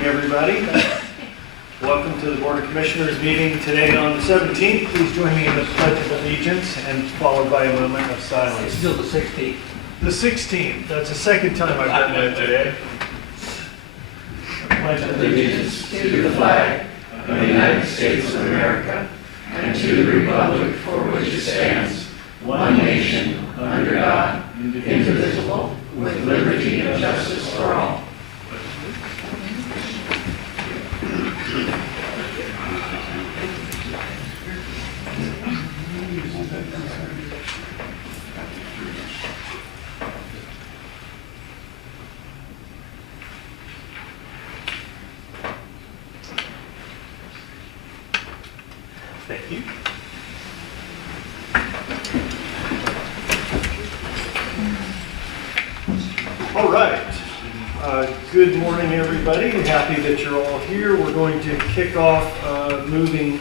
morning, everybody. Welcome to the Board of Commissioners meeting today on the 17th. Please join me in the Pledge of Allegiance and followed by a moment of It's silence. still the 16th. The 16th, that's the second time I've done that today. Pledge of Allegiance to the flag of the United States of America and to the republic for which it stands, one nation, under God, indivisible, with liberty and justice for all. Thank you. All right. Good morning, everybody. Happy that you're all here. We're going to kick off moving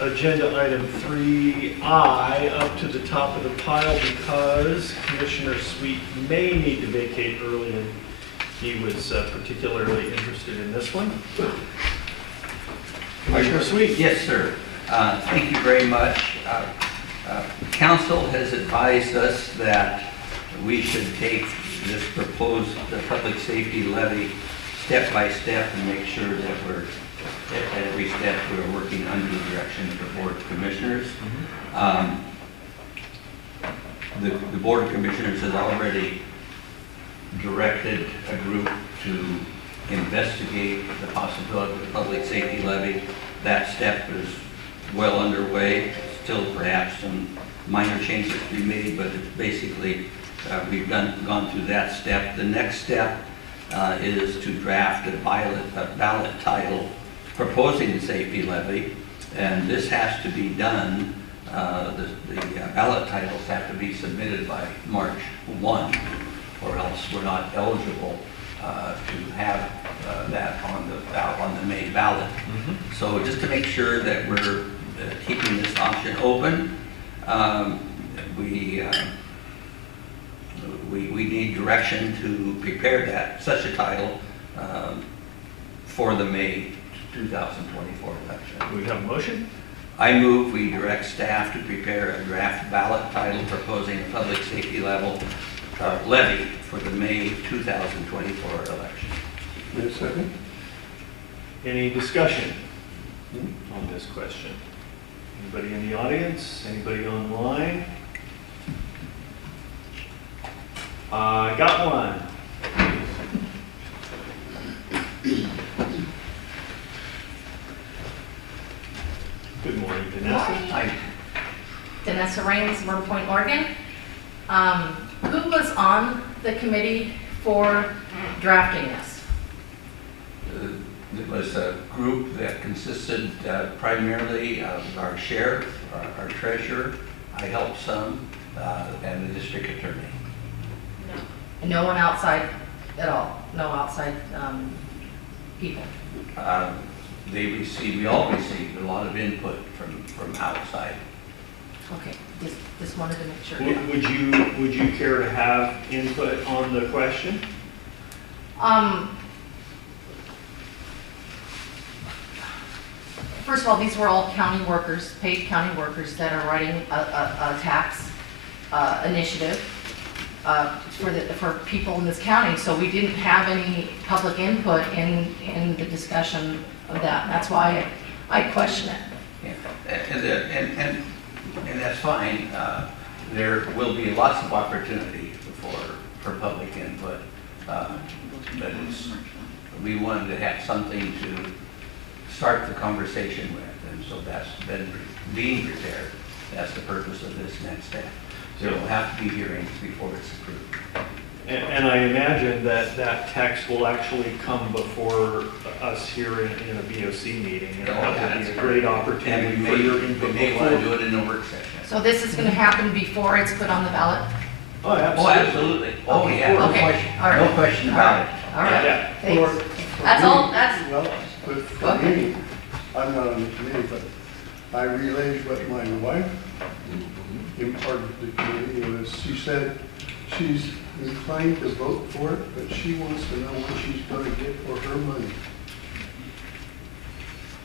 agenda item 3I up to the top of the pile because Commissioner Sweet may need to vacate early, and he was particularly interested in this one. Commissioner Sweet. Yes, sir. Thank you very much. Council has advised us that we should take this proposed public safety levy step by step and make sure that we're, at every step, we're working under the direction of the Board of Commissioners. The Board of Commissioners has already directed a group to investigate the possibility of the public safety levy. That step is well underway. Still perhaps some minor changes to be made, but it's basically we've gone through that step. The next step is to draft a ballot title proposing the safety levy, and this has to be done. The ballot titles have to be submitted by March 1, or else we're not eligible to have that on the May ballot. So just to make sure that we're keeping this option open, we need direction to prepare such a title for the May 2024 election. We have a motion? I move we direct staff to prepare a draft ballot title proposing a public safety levy for the May 2024 election. Wait a second. Any discussion on this question? Anybody in the audience? Anybody online? Got one. Good morning, Vanessa. Hi. Vanessa Raines, Myrtle Point, Oregon. Who was on the committee for drafting this? It was a group that consisted primarily of our sheriff, our treasurer, I helped some, and the district attorney. And no one outside at all? No outside people? We all received a lot of input from outside. Okay, just wanted to make sure. Would you care to have input on the question? First of all, these were all county workers, paid county workers that are writing a tax initiative for people in this county. So we didn't have any public input in the discussion of that. That's why I question it. Yeah. And that's fine. There will be lots of opportunity for public input, but we wanted to have something to start the conversation with, and so that's been being prepared. That's the purpose of this next step. So there will have to be hearings before it's approved. And I imagine that text will actually come before us here in a BOC meeting. And that would be a great opportunity And for your input. we may want to do it in a work session. So this is going to happen before it's put on the ballot? Oh, absolutely. Oh, absolutely. Oh, Okay. yeah, no Okay. question. All right. No question about it. All right, Yeah. thanks. That's all, that's, Well, but Go for ahead. me, I'm not on the committee, but I relayed what my wife imparted to the committee was, she said she's inclined to vote for it, but she wants to know what she's gonna get for her money.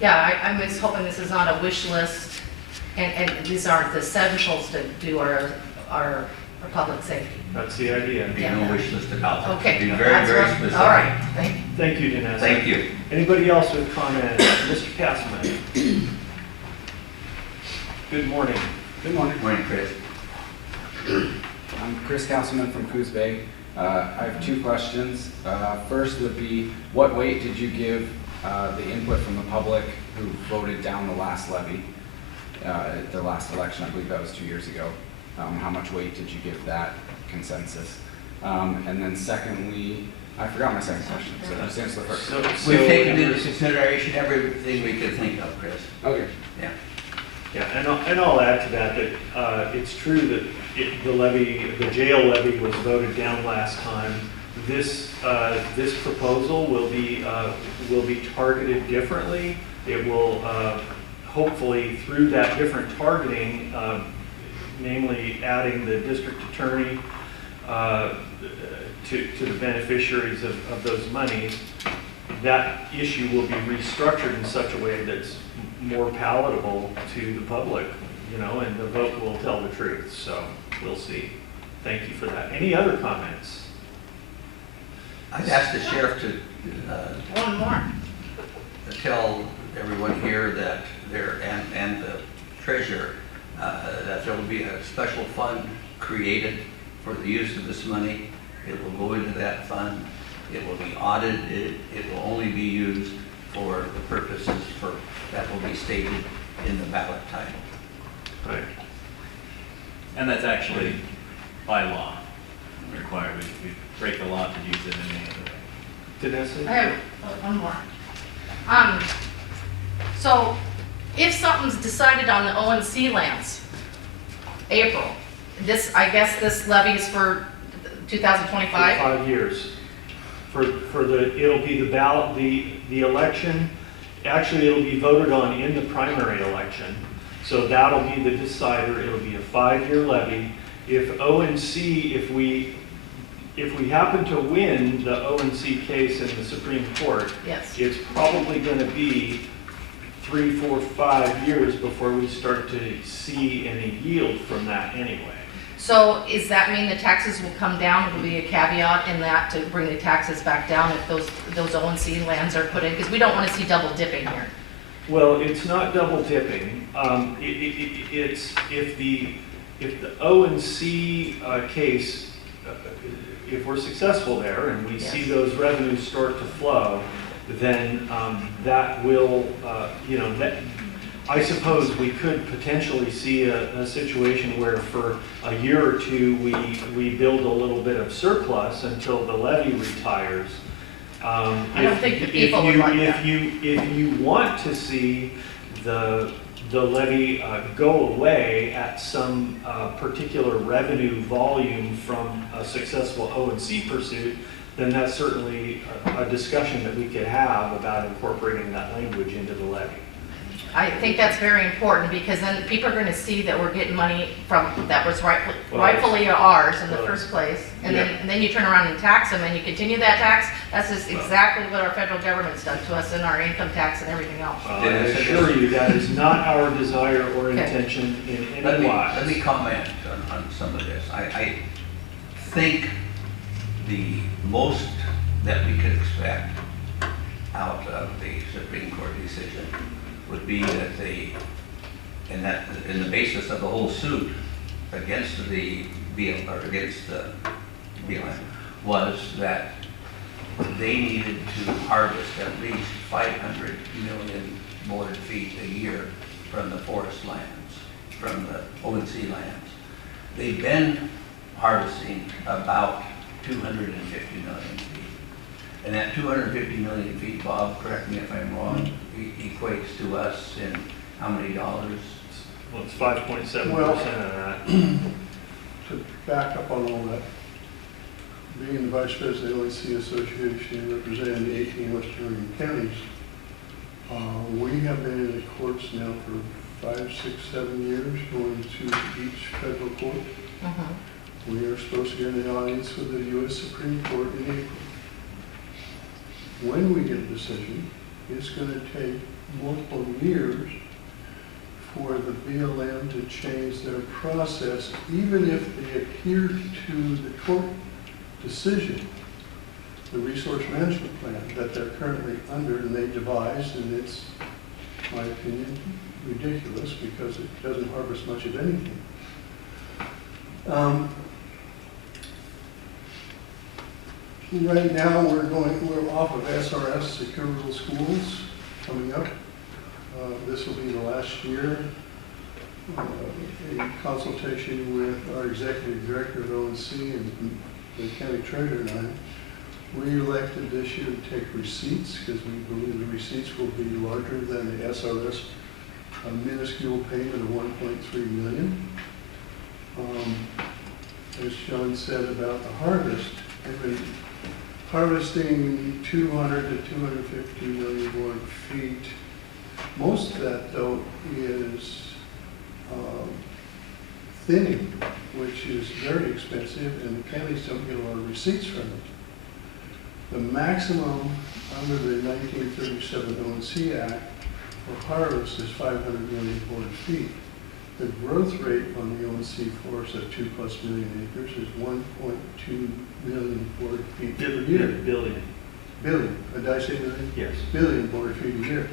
Yeah, I'm just hoping this is not a wish list, and these aren't the essentials to do our public safety. That's the idea. Be no wish list about it. Okay. Be very, that's very what- specific. All right, thank you. Thank you, Dinesh. Thank you. Anybody else with comment? Mr. Castleman? Good morning. Good morning. Morning, Chris. I'm Chris Castleman from Coos Bay. I have two questions. First would be, what weight did you give the input from the public who voted down the last levy, the last election? I believe that was 2 years ago. How much weight did you give that consensus? And then secondly, I forgot my second question, so just answer the first. We've taken into consideration everything we could think of, Chris. Okay. Yeah. Yeah, and I'll add to that, it's true that the levy, the jail levy was voted down last time. This proposal will be targeted differently. It will, hopefully, through that different targeting, namely adding the district attorney to the beneficiaries of those monies, that issue will be restructured in such a way that's more palatable to the public, and the vote will tell the truth. So we'll see. Thank you for that. Any other comments? I'd ask the sheriff to One more. tell everyone here that and the treasurer, that there will be a special fund created for the use of this money. It will go into that fund. It will be audited. It will only be used for the purposes that will be stated in the ballot title. Right. And that's actually by law required. We break the law to use it in any other way. Dinesh? I have one more. So if something's decided on the ONC lands, April, I guess this levy is for 2025? 5 years. It'll be the ballot, the election, actually it'll be voted on in the primary election. So that'll be the decider. It'll be a 5-year levy. If we happen to win the ONC case in the Supreme Court, Yes. it's probably going to be 3, 4, 5 years before we start to see any yield from that anyway. So does that mean the taxes will come down? Will be a caveat in that to bring the taxes back down if those ONC lands are put in? Because we don't want to see double dipping here. Well, it's not double dipping. It's if the ONC case, if we're successful there and we see Yes. those revenues start to flow, then that will, I suppose we could potentially see a situation where for a year or two we build a little bit of surplus until the levy retires. I don't think the people would like that. If you want to see the levy go away at some particular revenue volume from a successful ONC pursuit, then that's certainly a discussion that we could have about incorporating that language into the levy. I think that's very important because then people are going to see that we're getting money that was Well, rightfully ours in the well, first place. And yeah. then you turn around and tax them and you continue that tax. That's just exactly what our federal government's done to us in our income tax and everything else. I assure you, that is not our desire or Okay. intention in Let any me wise. comment on some of this. I think the most that we could expect out of the Supreme Court decision would be that in the basis of the whole suit against the BLM was that they needed to harvest at least 500 million board feet a year from the forest lands, from the ONC lands. They've been harvesting about 250 million feet. And that 250 million feet, Bob, correct me if I'm wrong, equates to us in how many dollars? Well, it's 5.7% Well- of that. To back up on all that, being the Vice President of the ONC Association representing the 18 Western Oregon counties, we have been in the courts now for 5, 6, 7 years, going to each federal court. Mhm. We are supposed to get in the audience with the U.S. Supreme Court in April. When we get a decision, it's going to take multiple years for the BLM to change their process, even if they adhere to the court decision, the resource management plan that they're currently under and they devised, and it's, in my opinion, ridiculous because it doesn't harvest much of anything. Right now, we're off of SRS, Secure Rural Schools, coming up. This will be the last year. In consultation with our executive director of ONC and the county treasurer and I, we elected this year to take receipts because we believe the receipts will be larger than the SRS, a minuscule payment of $1.3 million. As John said about the harvest, they've been harvesting 200 to 250 million board feet. Most of that, though, is thinning, which is very expensive, and the counties don't get a lot of receipts from it. The maximum under the 1937 ONC Act for harvest is 500 million board feet. The growth rate on the ONC forest at 2+ million acres is 1.2 million board feet per year. Billion. Billion, did I say billion? Yes. Billion board feet a year.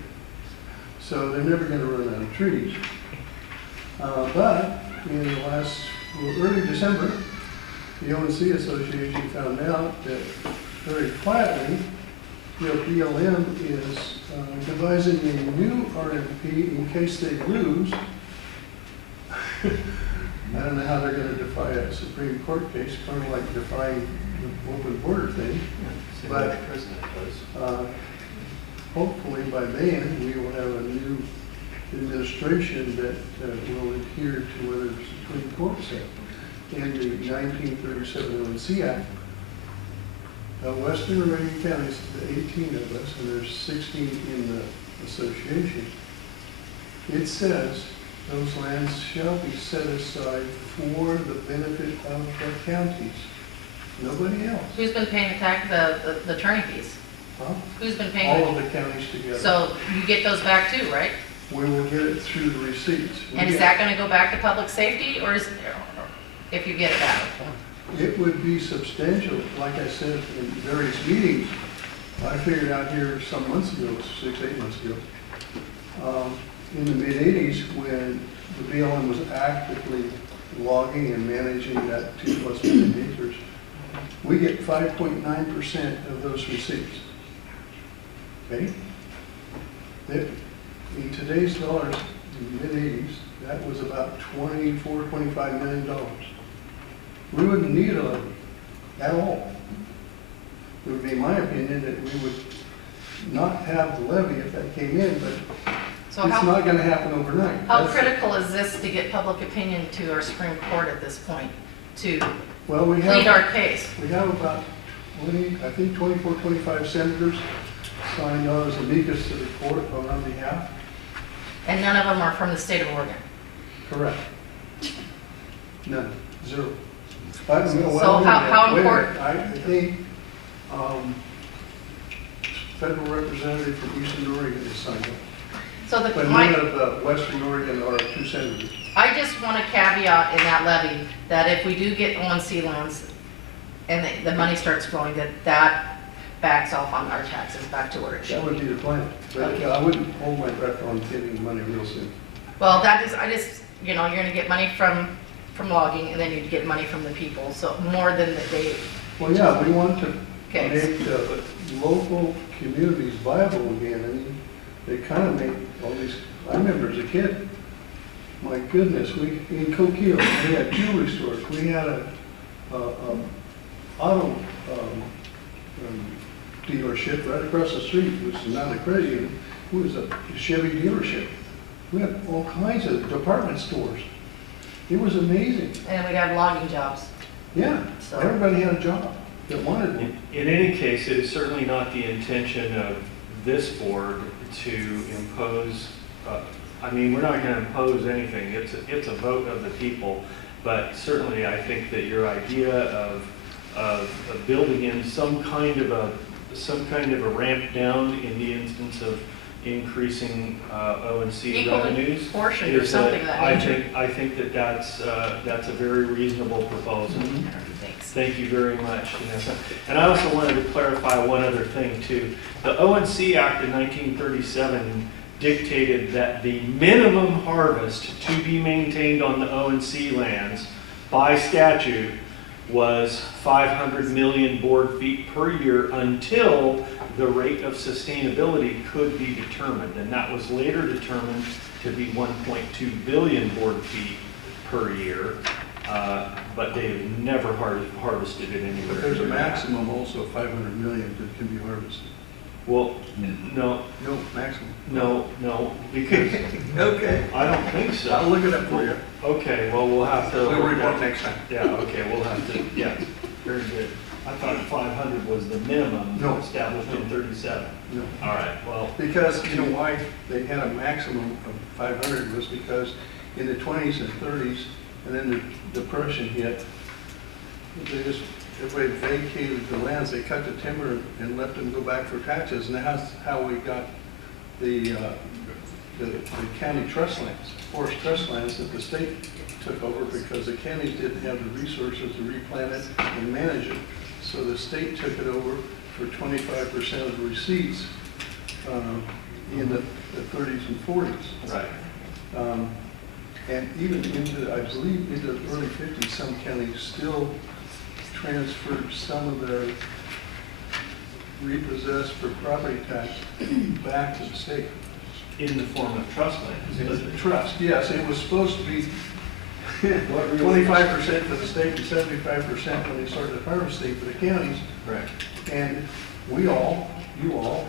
So they're never going to run out of trees. But in the early December, the ONC Association found out that very quietly, the BLM is devising a new RFP in case they lose. I don't know how they're going to defy a Supreme Court case, kind of like defying the open border thing. But hopefully by then we will have a new administration that will adhere to whether the Supreme Court said. In the 1937 ONC Act, Western Oregon counties, the 18 of us, and there's 16 in the association, it says those lands shall be set aside for the benefit of the counties, nobody else. Who's been paying the attorney fees? Huh? Who's been paying? All of the counties together. So you get those back too, right? We will get it through the receipts. And is that gonna go back to public safety, or is, if you get it back? It would be substantial, like I said in various meetings. I figured out here some months ago, 6-8 months ago, in the mid-'80s when the BLM was actively logging and managing that 2+ million acres, we get 5.9% of those receipts. Okay? In today's dollars, in the mid-'80s, that was about $24–25 million. We wouldn't need a levy at all. It would be my opinion that we would not have the levy if that came in, but So it's not going to happen overnight. how That's- critical is this to get public opinion to our Supreme Court at this point, to Well, we plead our have case? about 20, I think 24–25 senators signed on as amicus to the court on our behalf. And none of them are from the state of Oregon. Correct. None. Zero. So how important- I think federal representative from Eastern Oregon has signed up. So But none of Western Oregon are 2 senators. I just want a caveat in that levy, that if we do get ONC loans and the money starts flowing, that backs off on our taxes back to where it That should would be. be the plan. But Okay. I wouldn't hold my breath on getting the money real soon. Well, you're gonna get money from logging, and then you'd get money from the people, so more than they. Well, yeah, we want to Okay. make local communities viable again. I mean, they kind of make all these, I remember as a kid, my goodness, in Coquille, we had jewelry stores. We had a auto dealership right across the street. It was not a crazy, it was a Chevy dealership. We had all kinds of department stores. It was amazing. And we'd have logging jobs. Yeah, So- everybody had a job that wanted one. In any case, it is certainly not the intention of this board to impose, I mean, we're not going to impose anything. It's a vote of the people. But certainly, I think that your idea of building in some kind of a ramp down in the instance of increasing O&C Equal revenues. portion or is something that of that nature. I think that that's a very reasonable proposal. Thanks. Thank you very much, Vanessa. And I also wanted to clarify one other thing too. The O&C Act of 1937 dictated that the minimum harvest to be maintained on the O&C lands by statute was 500 million board feet per year until the rate of sustainability could be determined. And that was later determined to be 1.2 billion board feet per year. But they've never harvested it anywhere. But there's a near that. maximum also, 500 million that can be harvested. Well, no, No, maximum. no, because Okay. I don't think so. I'll look it up for you. Okay, well, we'll have to. We'll report next time. Yeah, okay, we'll have to, yeah, very good. I thought 500 was the minimum No. established in 37. No. All right, well, Because, you know why they had a maximum of 500 was because in the 20s and 30s, and then the Depression hit, they just, everybody vacated the lands, they cut the timber and let them go back for taxes, and that's how we got the county trust lands, forest trust lands that the state took over because the counties didn't have the resources to replant it and manage it. So the state took it over for 25% of the receipts in the 30s and 40s. right. And even into, I believe, into the early 50s, some counties still transferred some of their repossessed for property tax back to the state. In the form of trust lands. The trust, yes, it was supposed to be What really- 25% for the state and 75% when they started harvesting for the counties. Right. And you all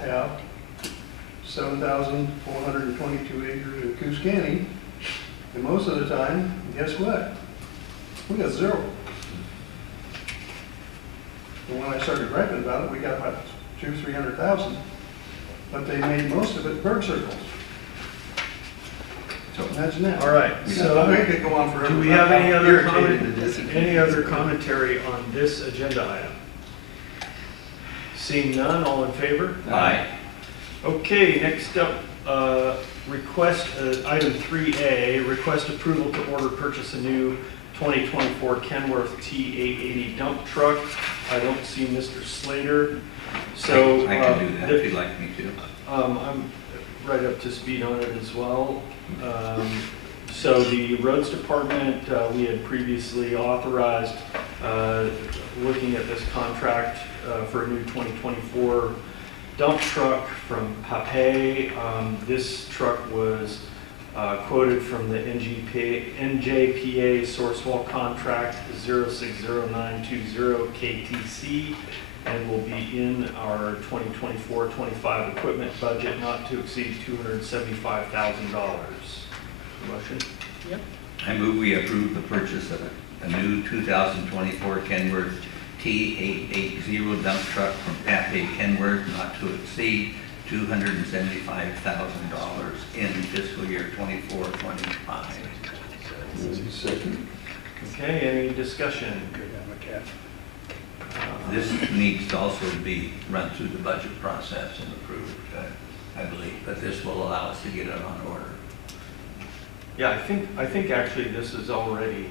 have 7,422 acres in Coos County. And most of the time, guess what? We got zero. And when I started writing about it, we got about 200,000-300,000. But they made most of it bird circles. So imagine that. All right, So I so could go on forever. do we have any other Irritated it is. any other commentary on this agenda item? Seeing none, all in favor? Aye. Okay, next up, request, item 3A, request approval to order purchase a new 2024 Kenworth T880 dump truck. I don't see Mr. Slater, so. I can do that if you'd like me to. I'm right up to speed on it as well. So the roads department, we had previously authorized looking at this contract for a new 2024 dump truck from Papay. This truck was quoted from the NJPA Sourcewell contract 060920 KTC and will be in our 2024-25 equipment budget not to exceed $275,000. Motion? I move we approve the purchase of a new 2024 Kenworth T880 dump truck from Pathé Kenworth not to exceed $275,000 in fiscal year 24-25. Second. Okay, any discussion? This needs to also be run through the budget process and approved, I believe, but this will allow us to get it on order. Yeah, I think actually this is already,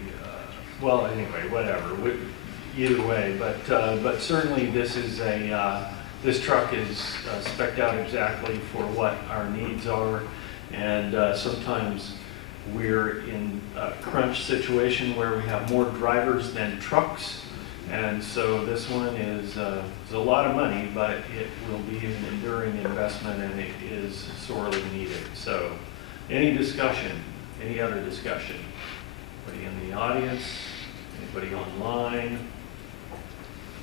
well, anyway, whatever, either way, but certainly this is this truck is spec'd out exactly for what our needs are, and sometimes we're in a crunch situation where we have more drivers than trucks, and so this one is a lot of money, but it will be an enduring investment, and it is sorely needed. So, any discussion? Any other discussion? Anybody in the audience? Anybody online?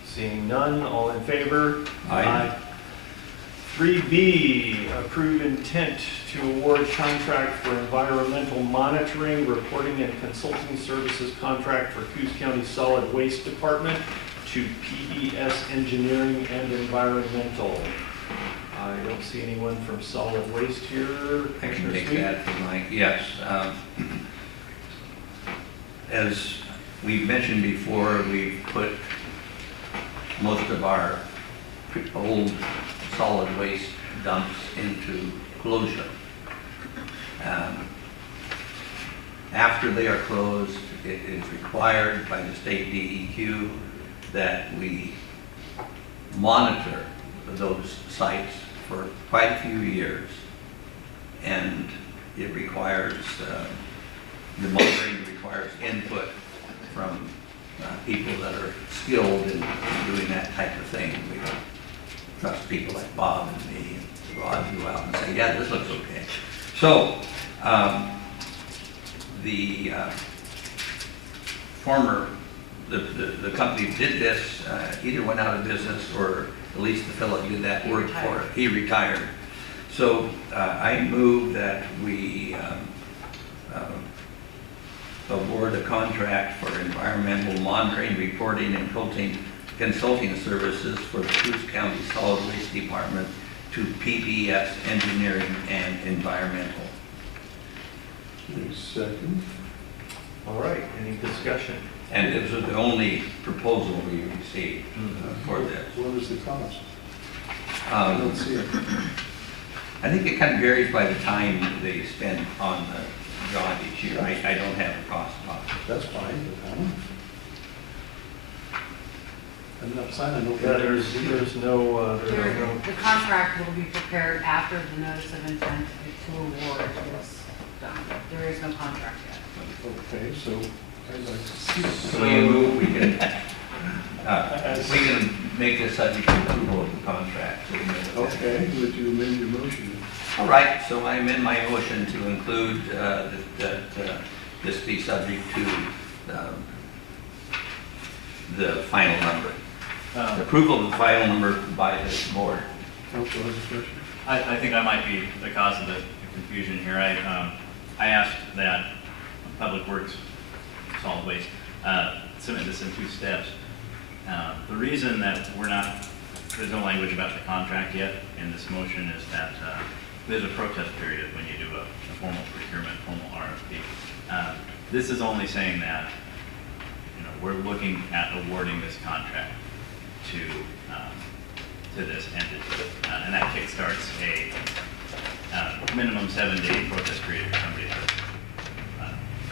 Seeing none, all in favor? Aye. 3B, approve intent to award contract for environmental monitoring, reporting, and consulting services contract for Coos County Solid Waste Department to PBS Engineering and Environmental. I don't see anyone from Solid Waste here. I can Commissioner take Sweet? that from Mike, yes. As we mentioned before, we've put most of our old solid waste dumps into closure. After they are closed, it is required by the state DEQ that we monitor those sites for quite a few years. And it requires, the monitoring requires input from people that are skilled in doing that type of thing. We don't trust people like Bob and me and Rod who go out and say, yeah, this looks okay. So, the the company did this, either went out of business or at least the fellow who did that work for it. He retired. So I move that we award a contract for environmental monitoring, reporting, and consulting services for the Coos County Solid Waste Department to PBS Engineering and Environmental. Second. All right, any discussion? And this was the only proposal we received for this. What is the cost? I don't see it. I think it kind of varies by the time they spend on the job each year. I don't have the cost on it. That's fine, but how much? I'm not signing no. Yeah, there's no, The contract will be prepared after the notice of intent to award is done. There is no contract yet. Okay, so I'd like to see it. So you move, we can make this subject to approval of the contract. So we know what that is. Okay, would you amend your motion? All right, so I amend my motion to include that this be subject to the final number. Approval of the final number by this board. Council has a question? I think I might be the cause of the confusion here. I asked that Public Works, Solid Waste, submit this in 2 steps. The reason that there's no language about the contract yet in this motion is that there's a protest period when you do a formal procurement, formal RFP. This is only saying that, we're looking at awarding this contract to this entity, and that kickstarts a minimum 7-day protest period for somebody to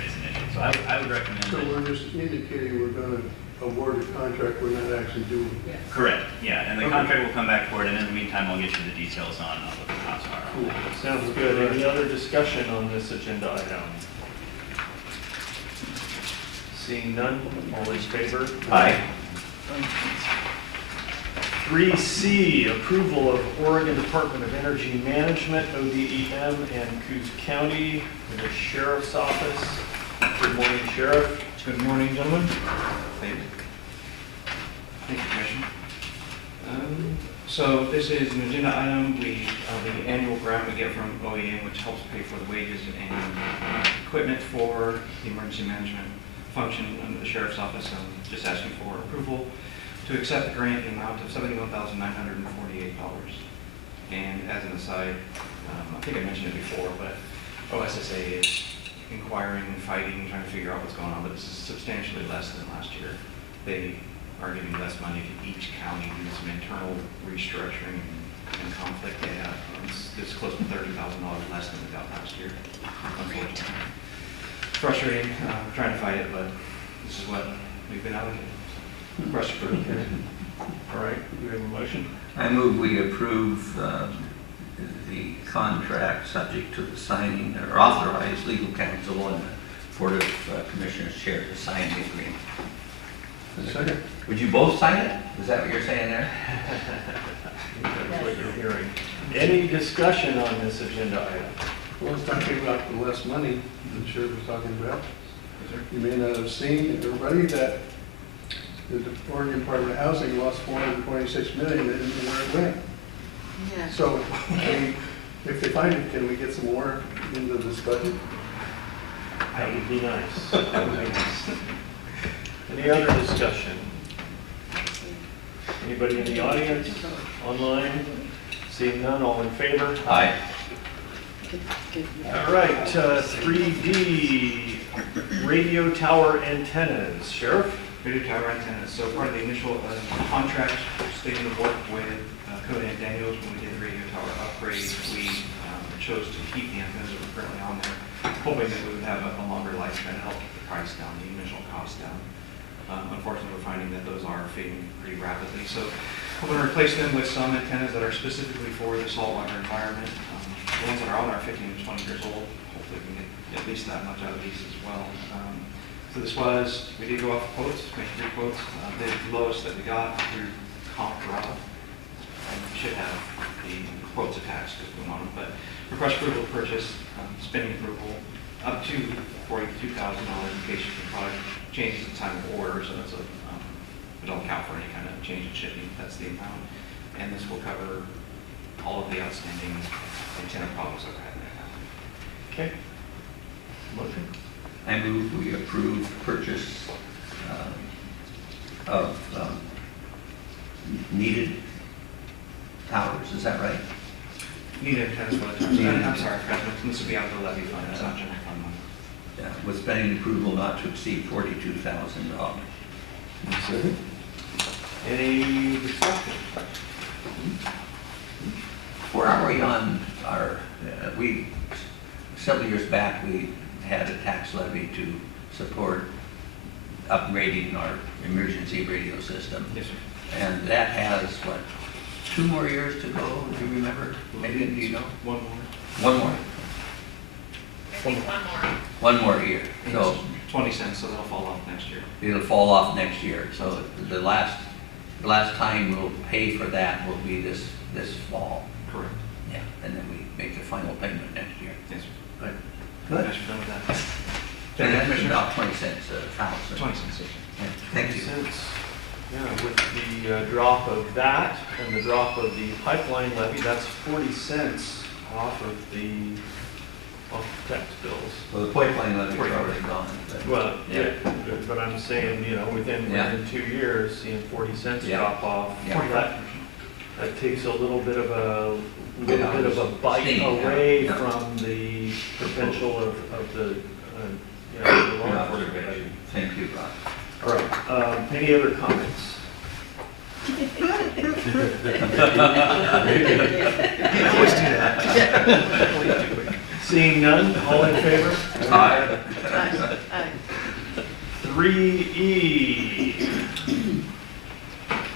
raise an issue. So I would recommend So that. we're just indicating we're gonna award a contract we're not actually doing. Correct, yeah, and the Okay. contract will come back for it, and in the meantime, I'll get you the details on what the costs are. Cool. sounds good. Any other discussion on this agenda item? Seeing none, all in favor? Aye. 3C, approval of Oregon Department of Energy Management, ODEM, and Coos County, and the Sheriff's Office. Good morning, Sheriff. Good morning, gentlemen. Thank you, Commissioner. So this is an agenda item, the annual grant we get from OEM, which helps pay for the wages and equipment for the emergency management function under the Sheriff's Office. So just asking for approval to accept the grant in the amount of $71,948. And as an aside, I think I mentioned it before, but OSSA is inquiring and fighting, trying to figure out what's going on, but this is substantially less than last year. They are giving less money to each county due to some internal restructuring and conflict they have. It's close to $30,000 less than we got last year, unfortunately. Frustrating, trying to fight it, but this is what we've been allocated. Request approved. All right, do we have a motion? I move we approve the contract subject to the signing, or authorize legal counsel and the Board of Commissioners chair to sign the agreement. Second. Would you both sign it? Is that what you're saying there? That's what you're hearing. Any discussion on this agenda item? Well, it's talking about the less money the sheriff was talking about. You may not have seen, everybody, that the Oregon Department of Housing lost $426 million, they didn't know where it went. Yeah. So, I mean, if they find it, can we get some more into this budget? That would be nice. That would be nice. Any other discussion? Anybody in the audience, online? Seeing none, all in favor? Aye. All right, 3D, radio tower antennas. Sheriff? Radio tower antennas. So part of the initial contract statement of work with Codan Daniels when we did the radio tower upgrade, we chose to keep the antennas that were currently on there, hoping that we would have a longer lifespan to help keep the price down, the initial cost down. Unfortunately, we're finding that those are fading pretty rapidly. So we're going to replace them with some antennas that are specifically for the saltwater environment. The ones that are on are 15 to 20 years old. Hopefully we can get at least that much out of these as well. So we did go off quotes, make 3 quotes. The lowest that we got through Comparada. And we should have the quotes attached if we want them. But request approval to purchase, spending approval, up to $42,000 in case the product changes at the time of order, so that's it don't count for any kind of change in shipping. That's the amount. And this will cover all of the outstanding antenna problems that we're having right now. Okay. Motion? I move we approve purchase of needed towers, is that right? Need antennas for the time. I'm sorry, I forgot, this will be out of the levy fund, it's not general fund money. Yeah, with spending approval not to exceed $42,000. Second. Any discussion? Where are we on our, several years back, we had a tax levy to support upgrading our emergency radio system. Yes, sir. And that has, what, 2 more years to go, do you remember? Maybe, do you know? One more. 1 more. I think one more. 1 more year. So 20 cents, so that'll fall off next year. it'll fall off next year. So the last time we'll pay for that will be this fall. Correct. Yeah, and then we make the final payment next year. Yes, sir. Good. Good. Nice done with that. And that's about 20 cents a thousand. 20 cents, yes, sir. Yeah, thank you. Since, yeah, with the drop of that and the drop of the pipeline levy, that's 40 cents off of the tax bills. Well, the pipeline levy's already gone. but- Well, yeah, but I'm saying, within Yeah. 2 years, seeing 40 cents Yeah. drop off, Yeah. that takes a little bit of a bite Sting, yeah. away Yeah. from the potential of the the law Yeah, enforcement levy. Thank you, Rob. All right, any other comments? Always do that. Seeing none, all in favor? Aye. 3E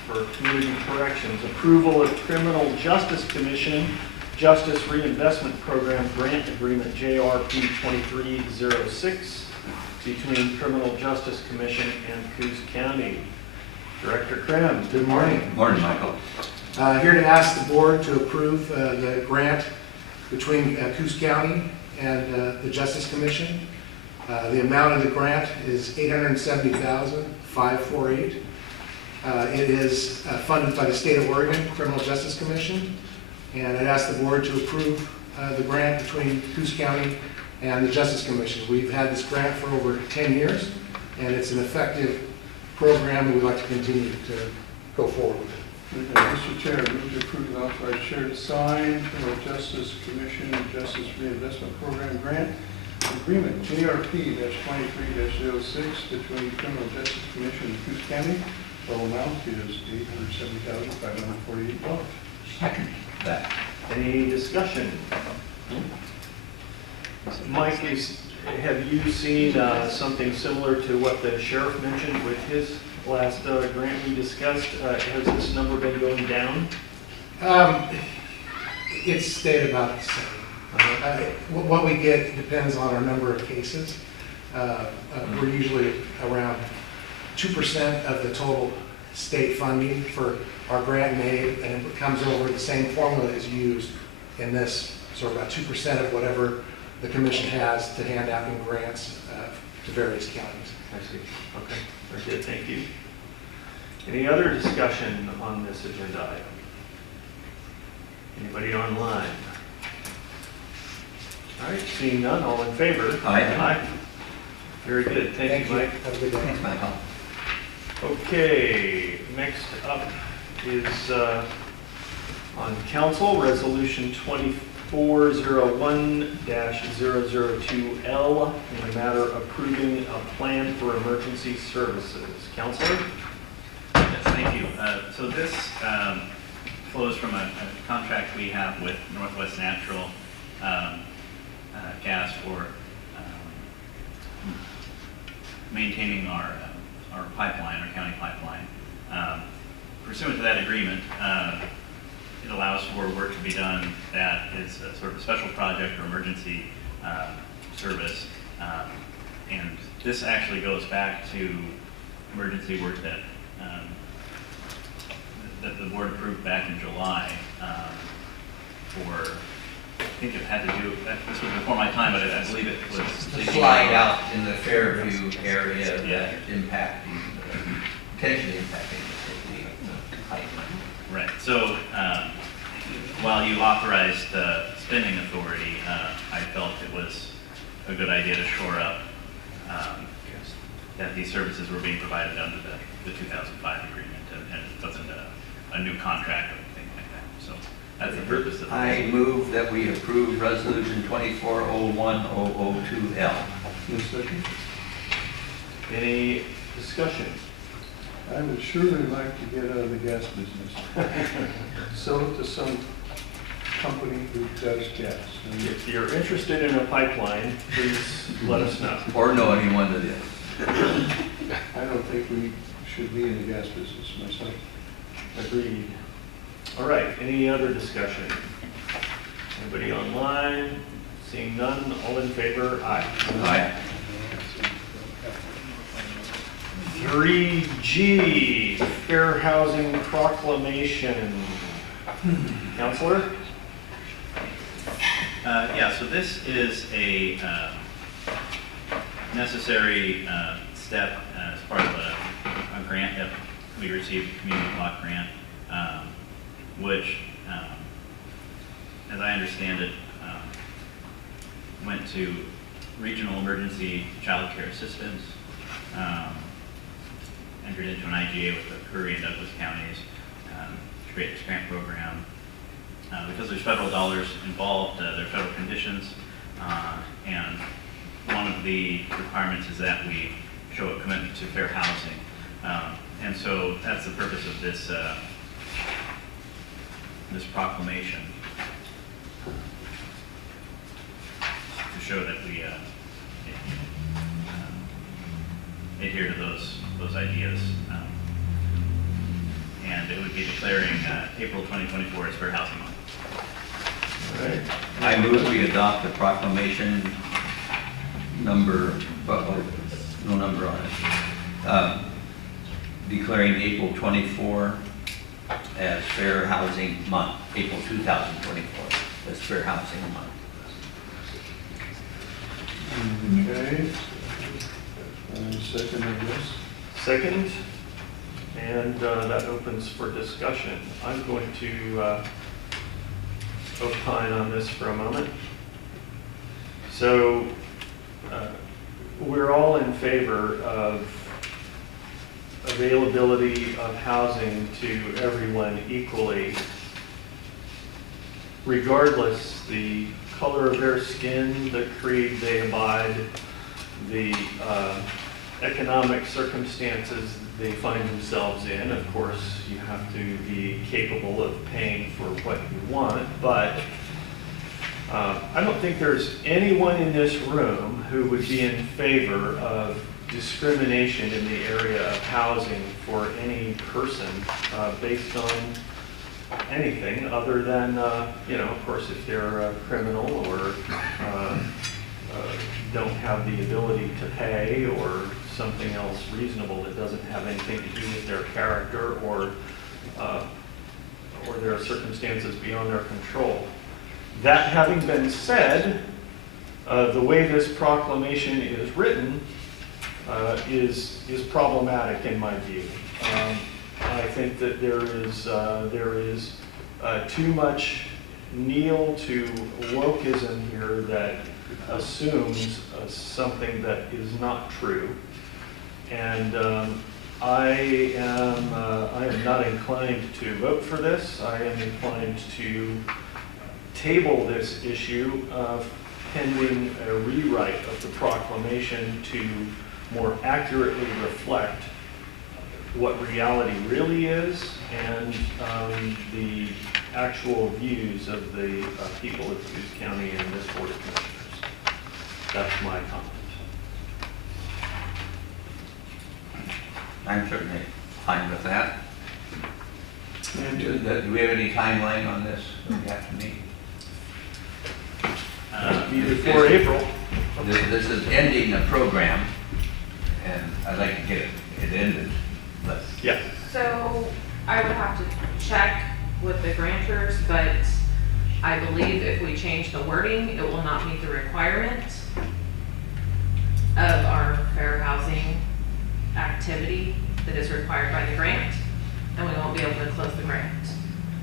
for community corrections, approval of Criminal Justice Commission Justice Reinvestment Program Grant Agreement JRP 2306 between Criminal Justice Commission and Coos County. Director Krim. Good morning. Morning, Michael. Here to ask the board to approve the grant between Coos County and the Justice Commission. The amount of the grant is $870,548. It is funded by the State of Oregon Criminal Justice Commission, and I'd ask the board to approve the grant between Coos County and the Justice Commission. We've had this grant for over 10 years, and it's an effective program, and we'd like to continue to go forward with it. Mr. Chair, move to approve and authorize chair to sign Criminal Justice Commission Justice Reinvestment Program Grant Agreement, JRP-23-06, between Criminal Justice Commission and Coos County. Total amount is $870,548. Second that. Any discussion? Mike, have you seen something similar to what the sheriff mentioned with his last grant we discussed? Has this number been going down? It's stayed about the same. What we get depends on our number of cases. We're usually around 2% of the total state funding for our grant made, and it comes over, the same formula is used in this, so about 2% of whatever the commission has to hand out in grants to various counties. I see. Okay, very good, thank you. Any other discussion on this agenda item? Anybody online? All right, seeing none, all in favor? Aye. Very good, thank you, Mike. Have a good day. Thanks, Michael. Okay, next up is on council, resolution 2401-002L in the matter approving a plan for emergency services. Counselor? Yes, thank you. So this flows from a contract we have with Northwest Natural gas for maintaining our pipeline, our county pipeline. Pursuant to that agreement, it allows for work to be done that is a sort of a special project or emergency service. And this actually goes back to emergency work that that the board approved back in July for, I think it had to do, this was before my time, but I believe it was. The slide out in the Fairview area that impacting, potentially impacting the pipeline. Right, so while you authorized spending authority, I felt it was a good idea to shore up that these services were being provided under the 2005 agreement, and it wasn't a new contract or anything like that. So that's the purpose of this. I move that we approve resolution 2401002L. Ms. Second? Any discussion? I would surely like to get out of the gas business. Sell it to some company who does gas. And If you're interested in a pipeline, please let us know. Or know anyone that is. I don't think we should be in the gas business myself. Agreed. All right, any other discussion? Anybody online? Seeing none, all in favor? Aye. Aye. 3G, Fair Housing Proclamation. Counselor? Yeah, so this is a necessary step as part of a grant that we received, a community block grant, which, as I understand it, went to regional emergency child care assistance, entered into an IGA with the Curry and Douglas counties to create this grant program. Because there's federal dollars involved, there are federal conditions, and one of the requirements is that we show a commitment to fair housing. And so that's the purpose of this this proclamation, to show that we adhere to those ideas. And it would be declaring April 2024 as Fair Housing Month. All right. I move we adopt the proclamation number, no number on it, declaring April 24 as Fair Housing Month, April 2024 as Fair Housing Month. Okay. Second, I guess. Second, and that opens for discussion. I'm going to opine on this for a moment. So we're all in favor of availability of housing to everyone equally, regardless the color of their skin, the creed they abide, the economic circumstances they find themselves in. Of course, you have to be capable of paying for what you want, but I don't think there's anyone in this room who would be in favor of discrimination in the area of housing for any person based on anything other than, of course, if they're a criminal or don't have the ability to pay or something else reasonable that doesn't have anything to do with their character or their circumstances beyond their control. That having been said, the way this proclamation is written is problematic in my view. I think that there is too much kneel to wokeism here that assumes something that is not true, and I am not inclined to vote for this. I am inclined to table this issue pending a rewrite of the proclamation to more accurately reflect what reality really is and the actual views of the people of Coos County and this Board of Commissioners. That's my comment. I'm certainly fine with that. And Do we have any timeline on this that we have to meet? Be before April. This is ending a program, and I'd like to get it ended, but Yeah. So I would have to check with the grantors, but I believe if we change the wording, it will not meet the requirement of our fair housing activity that is required by the grant, and we won't be able to close the grant.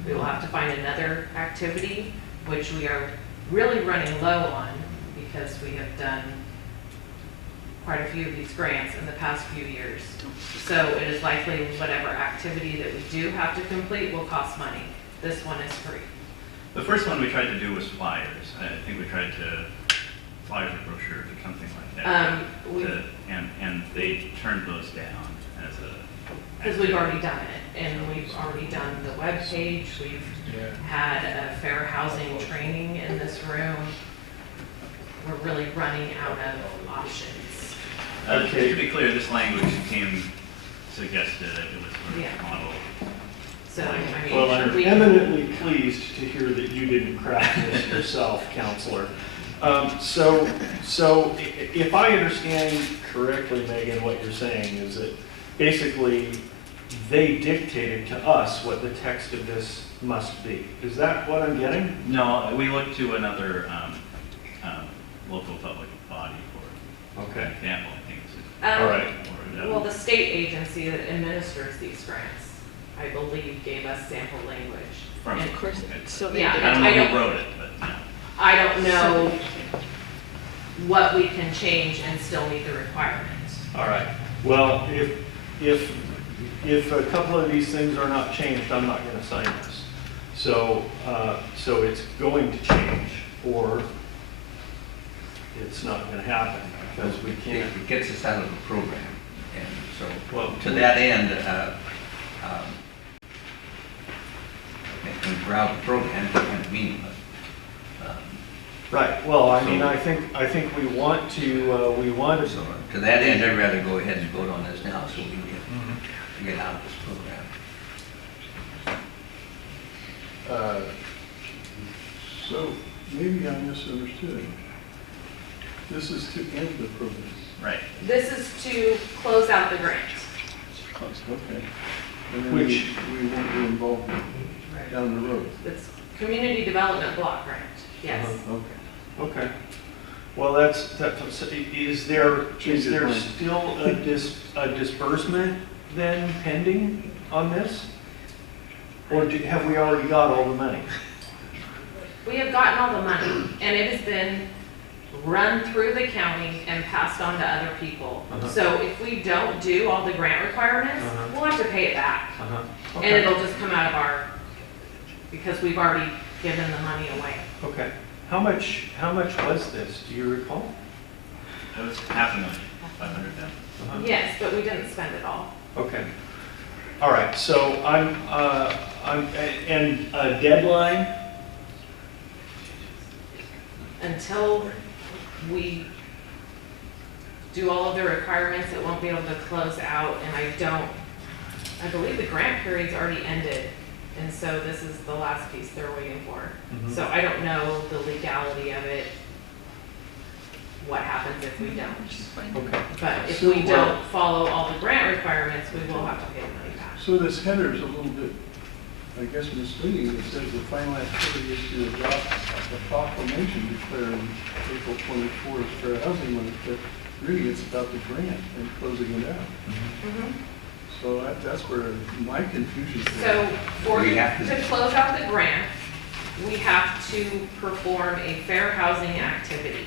We will have to find another activity, which we are really running low on because we have done quite a few of these grants in the past few years. So it is likely whatever activity that we do have to complete will cost money. This one is free. The first one we tried to do was flyers. I think we tried to, flyers or brochures or something like that. We, And they turned those down as a. because we've already done it, and we've already done the webpage, we've had a fair housing training in this room. We're really running out of options. Okay. To be clear, this language came suggested that it was sort of Yeah. model. So, I mean, Well, I'm we, eminently pleased to hear that you didn't craft this yourself, Counselor. So if I understand correctly, Megan, what you're saying is that basically they dictated to us what the text of this must be. Is that what I'm getting? No, we looked to another local public body for Okay. example, I think it's. All right. well, the state agency that administers these grants, I believe, gave us sample language. From, And- of course, so Yeah, I don't know I who don't- wrote it, but no. I don't know what we can change and still meet the requirements. All right. Well, if a couple of these things are not changed, I'm not going to sign this. So it's going to change, or it's not going to happen because we can't. it gets us out of the program. And so, Well, to that end, when we're out of the program, it's kind of meaningless. Right. Well, I mean, I think we want to. So to that end, I'd rather go ahead and vote on this now so we can get out of this program. so maybe I misunderstood. This is to end the program. Right. This is to close out the grant. Okay. And then Which- we won't be involved down the road. It's community development block grant, yes. Okay. Okay. Well, is there Change your mind. still a disbursement then pending on this? Or have we already got all the money? We have gotten all the money, and it has been run through the county and passed on to other people. Uh-huh. So if we don't do all the grant requirements, Uh-huh. we'll have to pay it back. Uh-huh. And it'll just come out of our, because we've already given the money away. Okay. How much was this? Do you recall? It was $500,000, 500,000. Uh-huh. Yes, but we didn't spend it all. Okay. All right, so and a deadline? Until we do all of the requirements, it won't be able to close out, and I believe the grant period's already ended, and so this is the last piece they're waiting for. Mhm. So I don't know the legality of it, what happens if we don't. Okay. But if So, we don't follow all the grant requirements, we will have to pay the money back. So this header is a little bit, I guess, misleading. It says the final activity is to adopt a proclamation declaring April 24 as Fair Housing Month, but really it's about the grant and closing it out. Mhm. So that's where my confusion is. So for, We have to to- close out the grant, we have to perform a fair housing activity.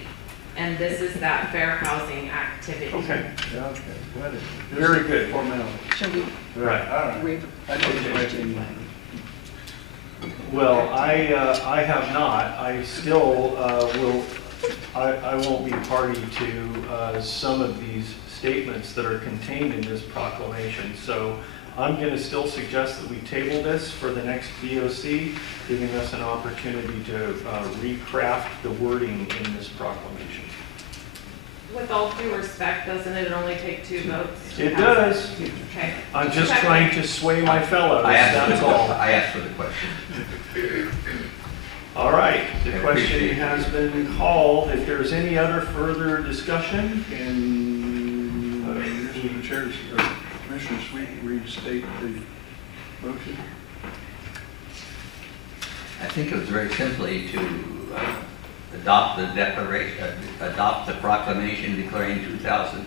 And this is that fair housing activity. Okay. Yeah, okay, got it. Very good. Formality. Shall we Right. All right. read? I take it back in. Well, I have not. I still I won't be party to some of these statements that are contained in this proclamation. So I'm going to still suggest that we table this for the next BOC, giving us an opportunity to recraft the wording in this proclamation. With all due respect, doesn't it only take 2 votes? It does. Okay. I'm just trying to sway my fellows, I that's all. asked for the question. All right, the I question appreciate it. has been called. If there's any other further discussion, Can, Mr. Chair, or Commissioner Sweet restate the motion? I think it was very simply to adopt the declaration, adopt the proclamation declaring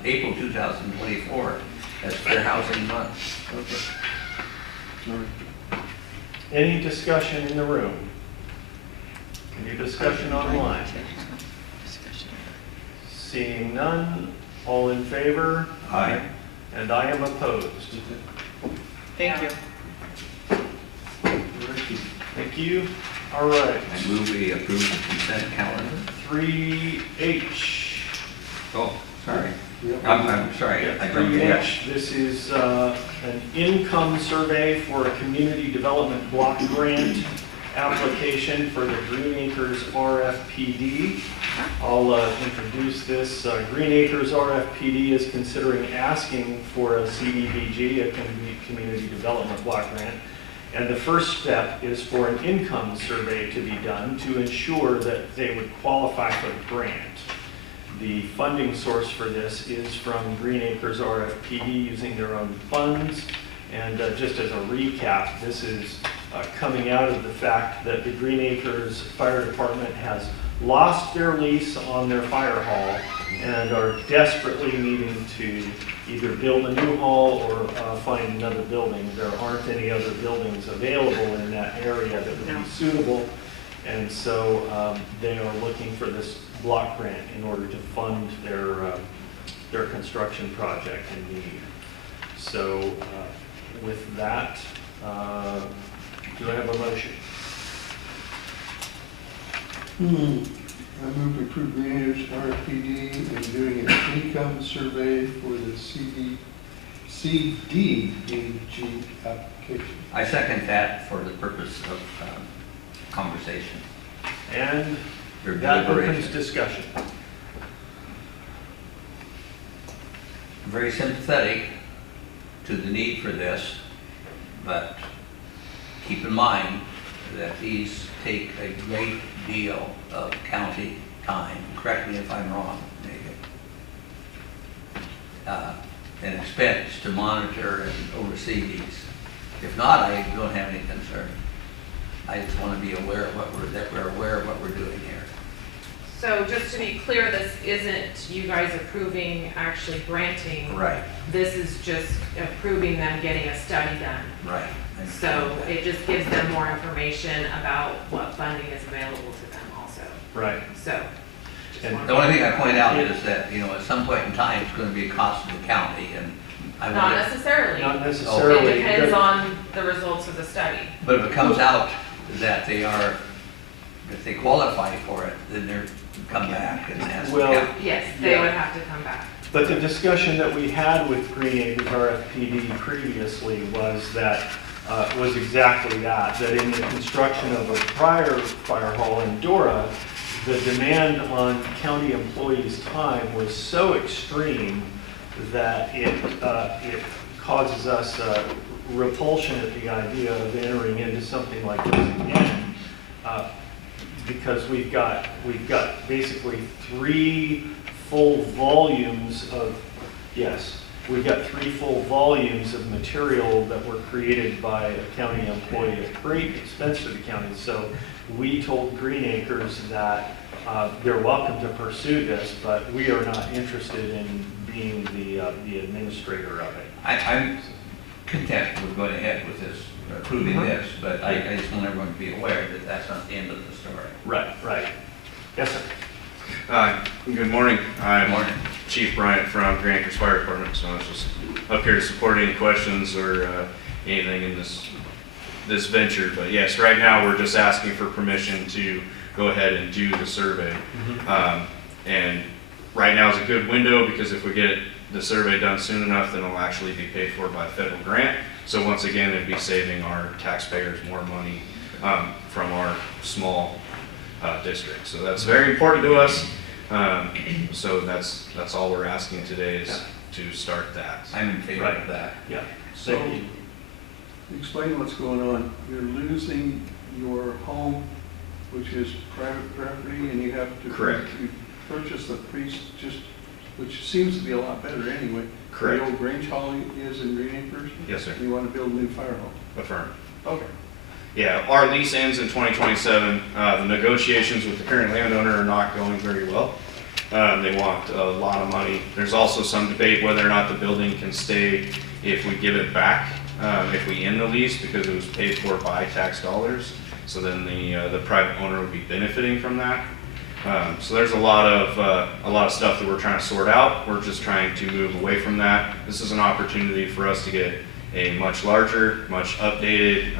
April 2024 as Fair Housing Month. Okay. Sorry. any discussion in the room? Any discussion online? Seeing none, all in favor? Aye. And I am opposed. Thank you. Thank you. All right. I move we approve the consent calendar. 3H. Oh, sorry. Yep. I'm sorry. I jumped ahead. 3H, this is an income survey for a community development block grant application for the Green Acres RFPD. I'll introduce this. Green Acres RFPD is considering asking for a CDBG, a community development block grant. And the first step is for an income survey to be done to ensure that they would qualify for the grant. The funding source for this is from Green Acres RFPD using their own funds. And just as a recap, this is coming out of the fact that the Green Acres Fire Department has lost their lease on their fire hall and are desperately needing to either build a new hall or find another building. There aren't any other buildings available in that area that would be suitable. And so they are looking for this block grant in order to fund their construction project in need. So with that, do I have a motion? I move to approve Green Acres RFPD and doing an income survey for the CDBG application. I second that for the purpose of conversation. And Or that opens deliberation. discussion. Very sympathetic to the need for this, but keep in mind that these take a great deal of county time. Correct me if I'm wrong, Megan. An expense to monitor and oversee these. If not, I don't have any concern. I just want to be aware of that we're aware of what we're doing here. So just to be clear, this isn't you guys approving actually granting. Right, This is just approving them getting a study done. right. I So understand that. it just gives them more information about what funding is available to them also. Right. So. just And wanted The to- only thing I point out is that, at some point in time, it's going to be a cost to the county, and I Not want to, necessarily. Not It necessarily. depends on the results of the study. but if it comes out that if they qualify for it, then they're come back and ask the Well, county. Yes, they Yeah. would have to come back. But the discussion that we had with Green Acres RFPD previously was exactly that in the construction of a prior fire hall in Dora, the demand on county employees' time was so extreme that it causes us repulsion at the idea of entering into something like this again, because we've got basically 3 full volumes of material that were created by a county employee at great expense to the county. So we told Green Acres that they're welcome to pursue this, but we are not interested in being the administrator of it. I'm content with going ahead with this, approving Mhm. this, but I just want everyone to be aware that that's not the end of the story. Right. Yes, sir. Good morning. I'm Morning. Chief Bryant from Green Acres Fire Department, so I was just up here to support any questions or anything in this venture. But yes, right now we're just asking for permission to go ahead and do the survey. And right now is a good window because if we get the survey done soon enough, then it'll actually be paid for by a federal grant. So once again, it'd be saving our taxpayers more money from our small district. So that's very important to us. So that's all we're asking today is to start that. I'm in favor of that. Yeah. So, explain what's going on. You're losing your home, which is private property, and you have to. Correct. You purchase the which seems to be a lot better anyway. Correct. The old Grange Hall is in Green Acres? Yes, sir. You want to build a new fire hall? Affirm. Okay. Yeah, our lease ends in 2027. The negotiations with the current landowner are not going very well. They want a lot of money. There's also some debate whether or not the building can stay if we give it back, if we end the lease, because it was paid for by tax dollars. So then the private owner would be benefiting from that. So there's a lot of stuff that we're trying to sort out. We're just trying to move away from that. This is an opportunity for us to get a much larger, much updated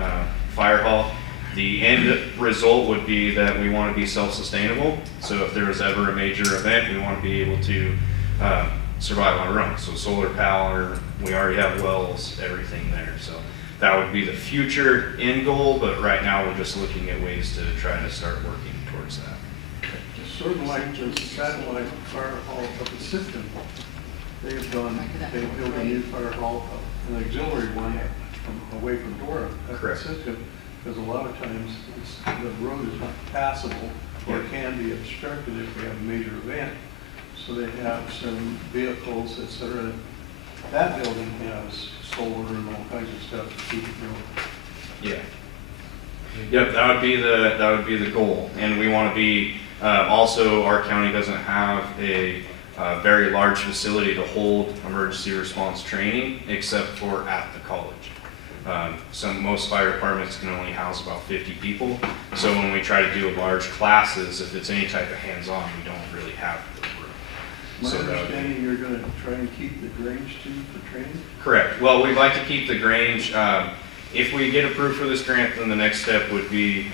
fire hall. The end result would be that we want to be self-sustainable. So if there is ever a major event, we want to be able to survive on our own. So solar power, we already have wells, everything there. So that would be the future end goal, but right now we're just looking at ways to try to start working towards that. It's sort of like the satellite fire hall of the system. They have built a new fire hall, an auxiliary one away from Dora at the Correct. system, because a lot of times the road is not passable or can be obstructed if we have a major event. So they have some vehicles, et cetera. That building has solar and all kinds of stuff to keep it going. Yeah. Yep, that would be the goal, and we want to be. Also, our county doesn't have a very large facility to hold emergency response training, except for at the college. Most fire departments can only house about 50 people. So when we try to do large classes, if it's any type of hands-on, we don't really have the room. My So that would be- understanding, you're going to try and keep the Grange too for training? Correct. Well, we'd like to keep the Grange. If we get approved for this grant, then the next step would be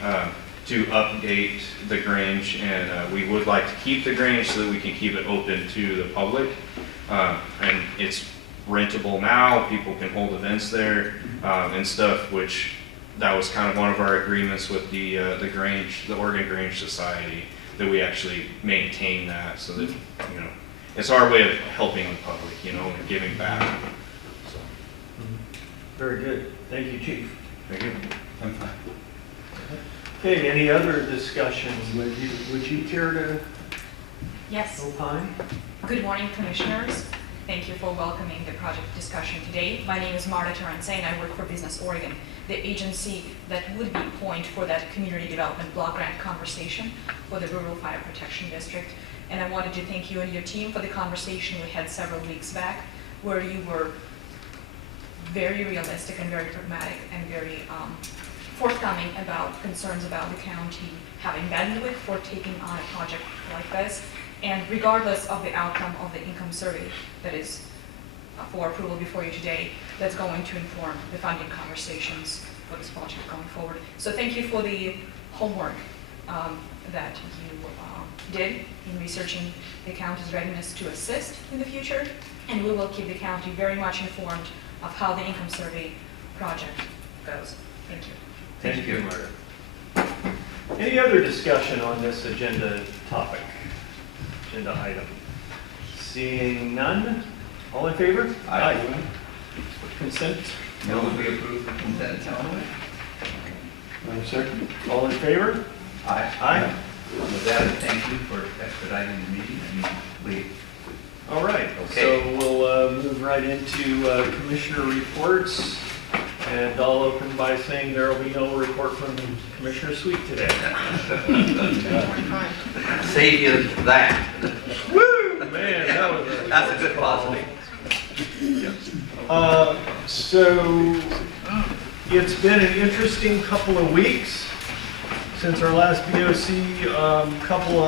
to update the Grange, and we would like to keep the Grange so that we can keep it open to the public. And it's rentable now. People can hold events there and stuff, which that was kind of one of our agreements with the Grange, the Oregon Grange Society, that we actually maintain that so that, you know, it's our way of helping the public, you know, and giving back. So, Very good. Thank you, Chief. thank you. I'm fine. Okay, any other discussions? Would you care to Yes. opine? Good morning, Commissioners. Thank you for welcoming the project discussion today. My name is Marta Taranze, and I work for Business Oregon, the agency that would be point for that community development block grant conversation for the Rural Fire Protection District. And I wanted to thank you and your team for the conversation we had several weeks back, where you were very realistic and very pragmatic and very forthcoming about concerns about the county having bandwidth for taking on a project like this. And regardless of the outcome of the income survey that is for approval before you today, that's going to inform the funding conversations for this project going forward. So thank you for the homework that you did in researching the county's readiness to assist in the future. And we will keep the county very much informed of how the income survey project goes. Thank you. Thank you, Marta. Any other discussion on this agenda topic, agenda item? Seeing none, all in favor? Aye. Consent, Will we approve the consent calendar? Second? all in favor? Aye. Aye. With that, thank you for expediting the meeting. All right, Okay. so we'll move right into Commissioner reports. And I'll open by saying there will be no report from Commissioner Sweet today. Save you that. Woo! Man, That's a good positive. So it's been an interesting couple of weeks since our last BOC. Couple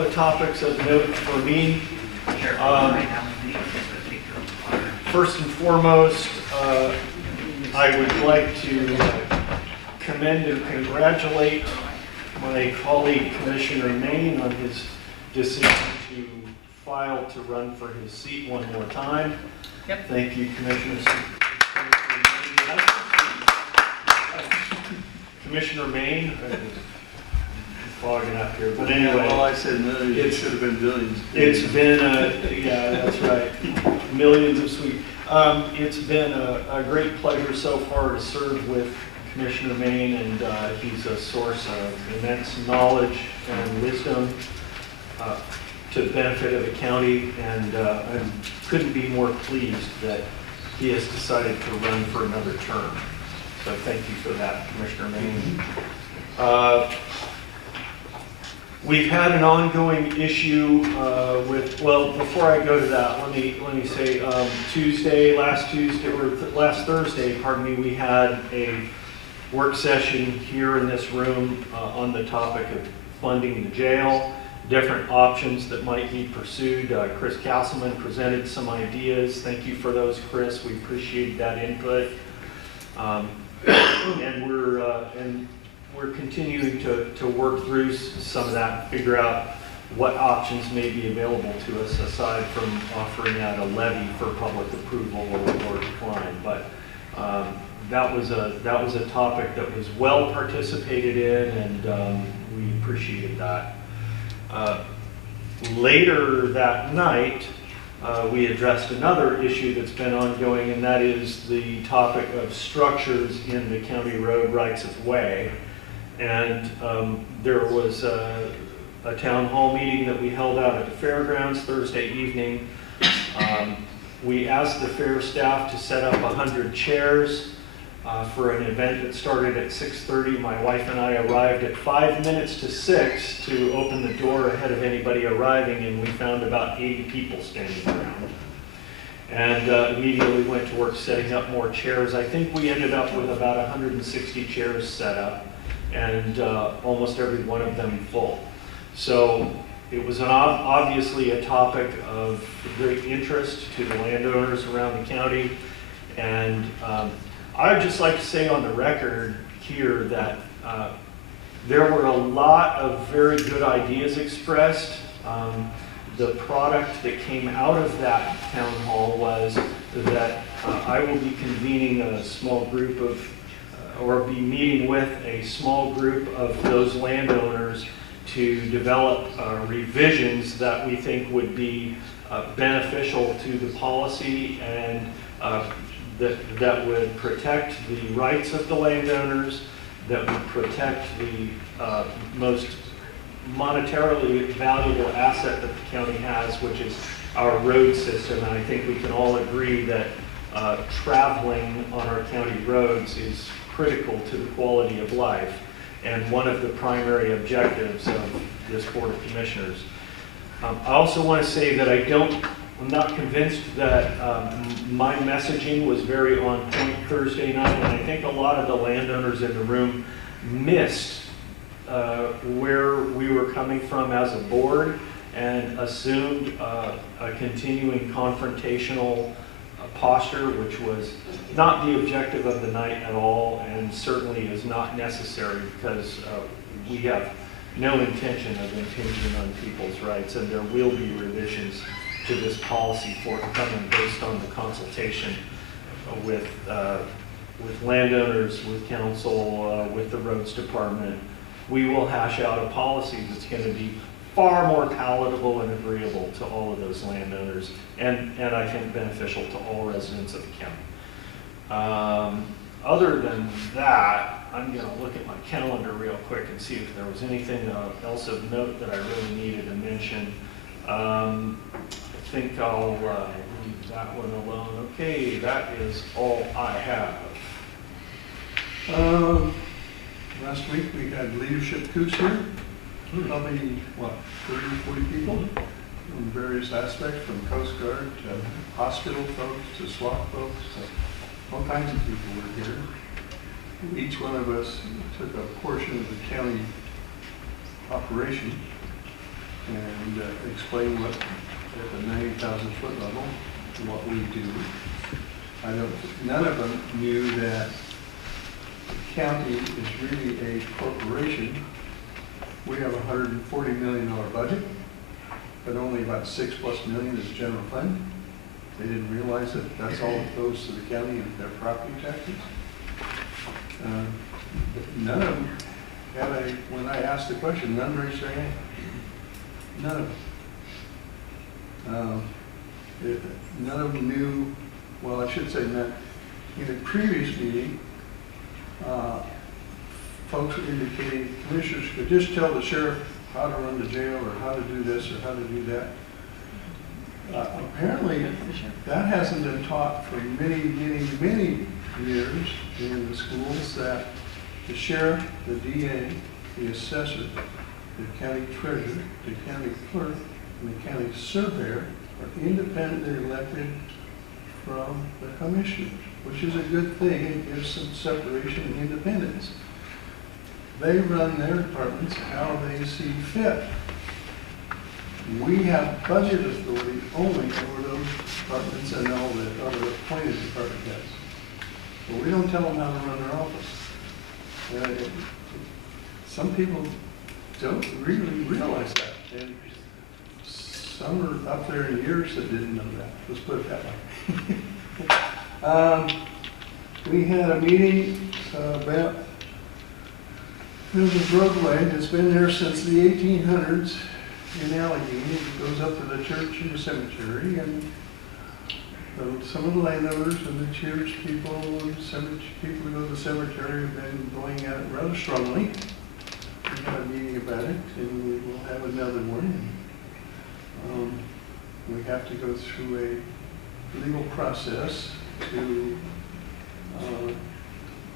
of topics of note for me. First and foremost, I would like to commend and congratulate my colleague Commissioner Maine on his decision to file to run for his seat one more time. Yep. Thank you, Commissioners. Commissioner Maine, fogging up here, but anyway. Well, I said millions, it It's- should have been billions. It's been yeah, that's right, millions of sweet. It's been a great pleasure so far to serve with Commissioner Maine, and he's a source of immense knowledge and wisdom to the benefit of the county, and I couldn't be more pleased that he has decided to run for another term. So thank you for that, Commissioner Maine. We've had an ongoing issue with, well, before I go to that, let me say, last Thursday, pardon me, we had a work session here in this room on the topic of funding the jail, different options that might be pursued. Chris Castleman presented some ideas. Thank you for those, Chris. We appreciate that input. And we're continuing to work through some of that, and figure out what options may be available to us aside from offering out a levy for public approval or decline. But that was a topic that was well participated in, and we appreciated that. Later that night, we addressed another issue that's been ongoing, and that is the topic of structures in the county road rights of way. And there was a town hall meeting that we held out at the fairgrounds Thursday evening. We asked the fair staff to set up 100 chairs for an event that started at 6:30. My wife and I arrived at 5 minutes to 6 to open the door ahead of anybody arriving, and we found about 80 people standing around. And immediately went to work setting up more chairs. I think we ended up with about 160 chairs set up, and almost every one of them full. So it was obviously a topic of great interest to the landowners around the county. And I'd just like to say on the record here that there were a lot of very good ideas expressed. The product that came out of that town hall was that I will be convening a small group of or be meeting with a small group of those landowners to develop revisions that we think would be beneficial to the policy, and that would protect the rights of the landowners, that would protect the most monetarily valuable asset that the county has, which is our road system. And I think we can all agree that traveling on our county roads is critical to the quality of life, and one of the primary objectives of this Board of Commissioners. I also want to say that I'm not convinced that my messaging was very on point Thursday night, and I think a lot of the landowners in the room missed where we were coming from as a board, and assumed a continuing confrontational posture, which was not the objective of the night at all, and certainly is not necessary, because we have no intention of impinging on people's rights, and there will be revisions to this policy forthcoming based on the consultation with landowners, with council, with the roads department. We will hash out a policy that's going to be far more palatable and agreeable to all of those landowners, and I think beneficial to all residents of the county. Other than that, I'm going to look at my calendar real quick and see if there was anything else of note that I really needed to mention. I think I'll leave that one alone. Okay, that is all I have. Last week, we had leadership coups here. Probably, 30, 40 people from various aspects, from Coast Guard to hospital folks to SWAT folks. All kinds of people were here. Each one of us took a portion of the county operation and explained what, at the 90,000 foot level, what we do. None of them knew that the county is really a corporation. We have a $140 million budget, but only about 6+ million is general fund. They didn't realize that that's all that goes to the county and their property taxes. None of them had when I asked the question, none raised their hand. None of them. None of them knew, well, I should say that in a previous meeting, folks were indicating commissioners could just tell the sheriff how to run the jail or how to do this or how to do that. Apparently, that hasn't been taught for many, many, many years in the schools, that the sheriff, the DA, the assessor, the county treasurer, the county clerk, and the county surveyor are independently elected from the commissioners, which is a good thing. It gives some separation and independence. They run their departments how they see fit. We have budget authority only over those departments and all the other appointed department heads. But we don't tell them how to run their office. Some people don't really realize that. And some are up there in years that didn't know that. Let's put it that way. We had a meeting about there's a roadway that's been there since the 1800s in Allegheny. It goes up to the church and the cemetery, and some of the landowners and the church people and people who go to the cemetery have been going at it rather strongly. We had a meeting about it, and we will have another one. We have to go through a legal process to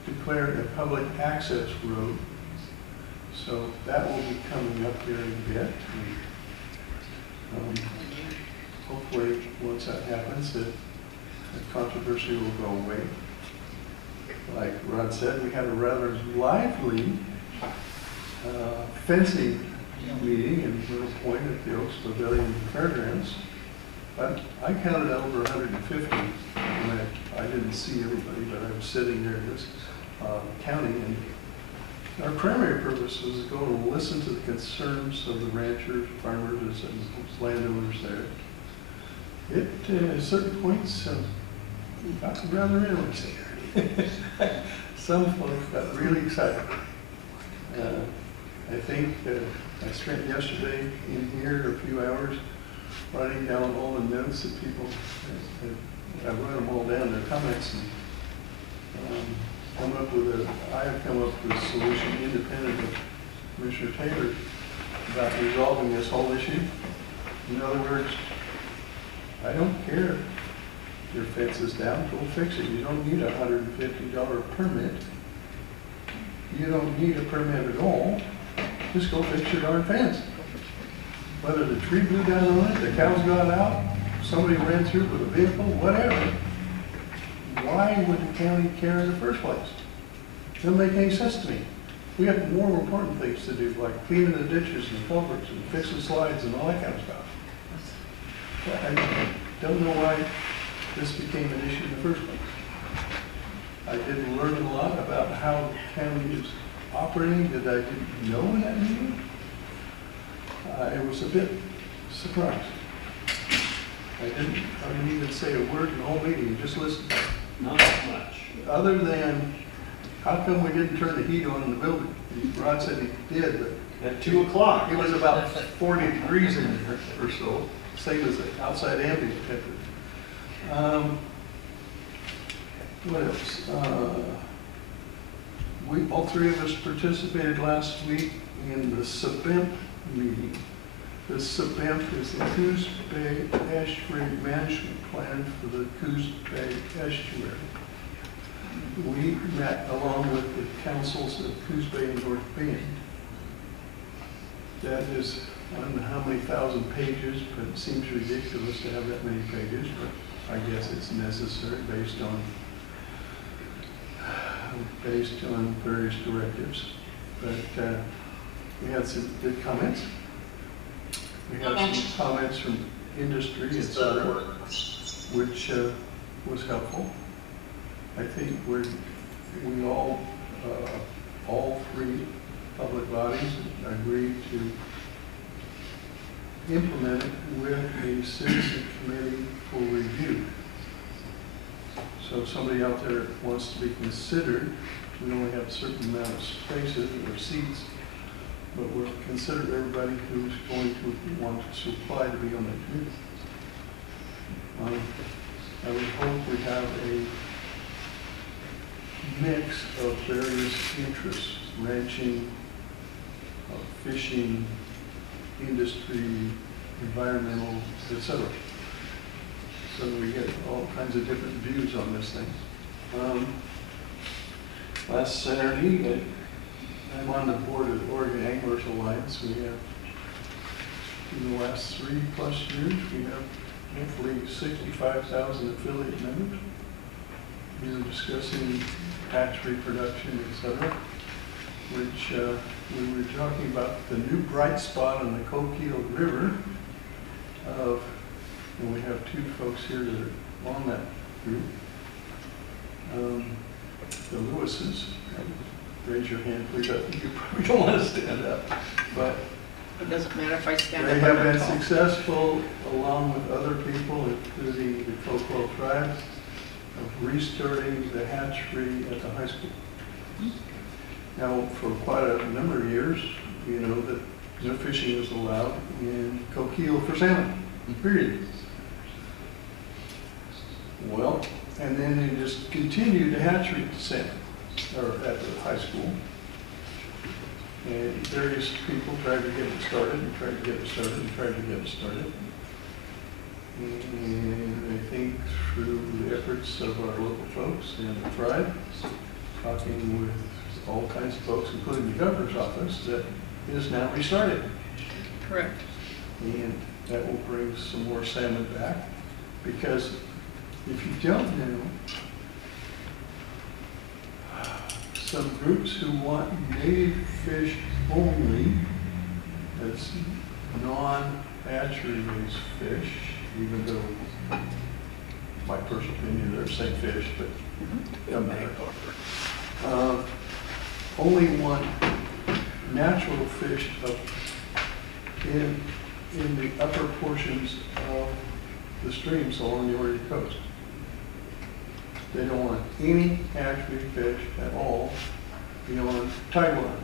declare it a public access road. So that will be coming up here in a bit. Hopefully, once that happens, the controversy will go away. Like Rod said, we had a rather lively fencing meeting in Little Point at the Oaks Pavilion Fairgrounds. But I counted over 150, and I didn't see everybody, but I was sitting there just counting. And our primary purpose was to go and listen to the concerns of the ranchers, farmers, and landowners there. It, at certain points, got rather interesting. Some folks got really excited. I think I spent yesterday in here a few hours writing down all the notes that people, I wrote them all down, their comments, and I have come up with a solution independent of Commissioner Taylor about resolving this whole issue. In other words, I don't care if your fence is down, go fix it. You don't need a $150 permit. You don't need a permit at all. Just go fix your darn fence. Whether the tree blew down on it, the cows got out, somebody ran through with a vehicle, whatever. Why would the county care in the first place? It doesn't make any sense to me. We have more important things to do, like cleaning the ditches and culverts and fixing slides and all that kind of stuff. I don't know why this became an issue in the first place. I did learn a lot about how the county is operating that I didn't know in that meeting. It was a bit surprising. I didn't even say a word in the whole meeting, just listened. Not much. Other than, how come we didn't turn the heat on in the building? Rod said he did, but At 2 o'clock. it was about 40 degrees in there or so, same as the outside ambient temperature. What else? All three of us participated last week in the SABEMP meeting. The SABEMP is the Coos Bay Estuary Management Plan for the Coos Bay Estuary. We met along with the councils of Coos Bay and North Bend. That is, I don't know how many thousand pages, but it seems ridiculous to have that many pages, but I guess it's necessary based on various directives. But we had some good comments. We had some comments from industry, et cetera, which was helpful. I think we all three public bodies agreed to implement it with a citizen committee for review. So if somebody out there wants to be considered, we only have a certain amount of spaces or seats, but we'll consider everybody who's going to want to apply to be on that committee. I would hope we have a mix of various interests, ranching, fishing, industry, environmental, etc. So we get all kinds of different views on this thing. Last Saturday, I'm on the board of the Oregon Anglers Alliance. We have, in the last 3+ years, we have hopefully 65,000 affiliate members. We were discussing hatchery production, etc., which we were talking about the new bright spot on the Coquille River and we have 2 folks here that are on that group. The Lewises, raise your hand please, I think you probably don't want to stand up, but It doesn't matter if I stand they up have or been not. successful, along with other people, including the Coquille tribes, of restarting the hatchery at the high school. Now, for quite a number of years, you know, that no fishing was allowed in Coquille for salmon, period. Well, and then they just continued to hatchery salmon, or at the high school. And various people tried to get it started, and tried to get it started, and tried to get it started. And I think through the efforts of our local folks and the tribe, talking with all kinds of folks, including the governor's office, that it is now restarted. Correct. And that will bring some more salmon back, because if you don't know, some groups who want native fish only, that's non-hatchery raised fish, even though, my personal opinion, they're the same fish, but it doesn't matter. Only want natural fish up in the upper portions of the streams along the Oregon coast. They don't want any hatchery fish at all beyond Taiwan.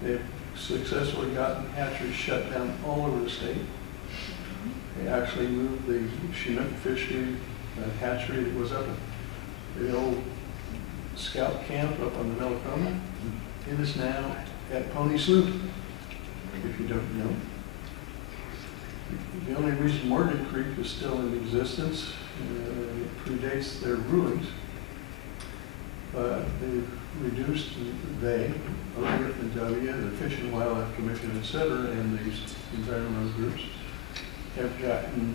They've successfully gotten hatcheries shut down all over the state. They actually moved the Chinook fishery hatchery that was up at the old scout camp up on the Melacoma. It is now at Pony Slough, if you don't know. The only reason Morgan Creek is still in existence predates their rulings. They've reduced, ODF and W, the Fish and Wildlife Commission, etc., and these environmental groups have gotten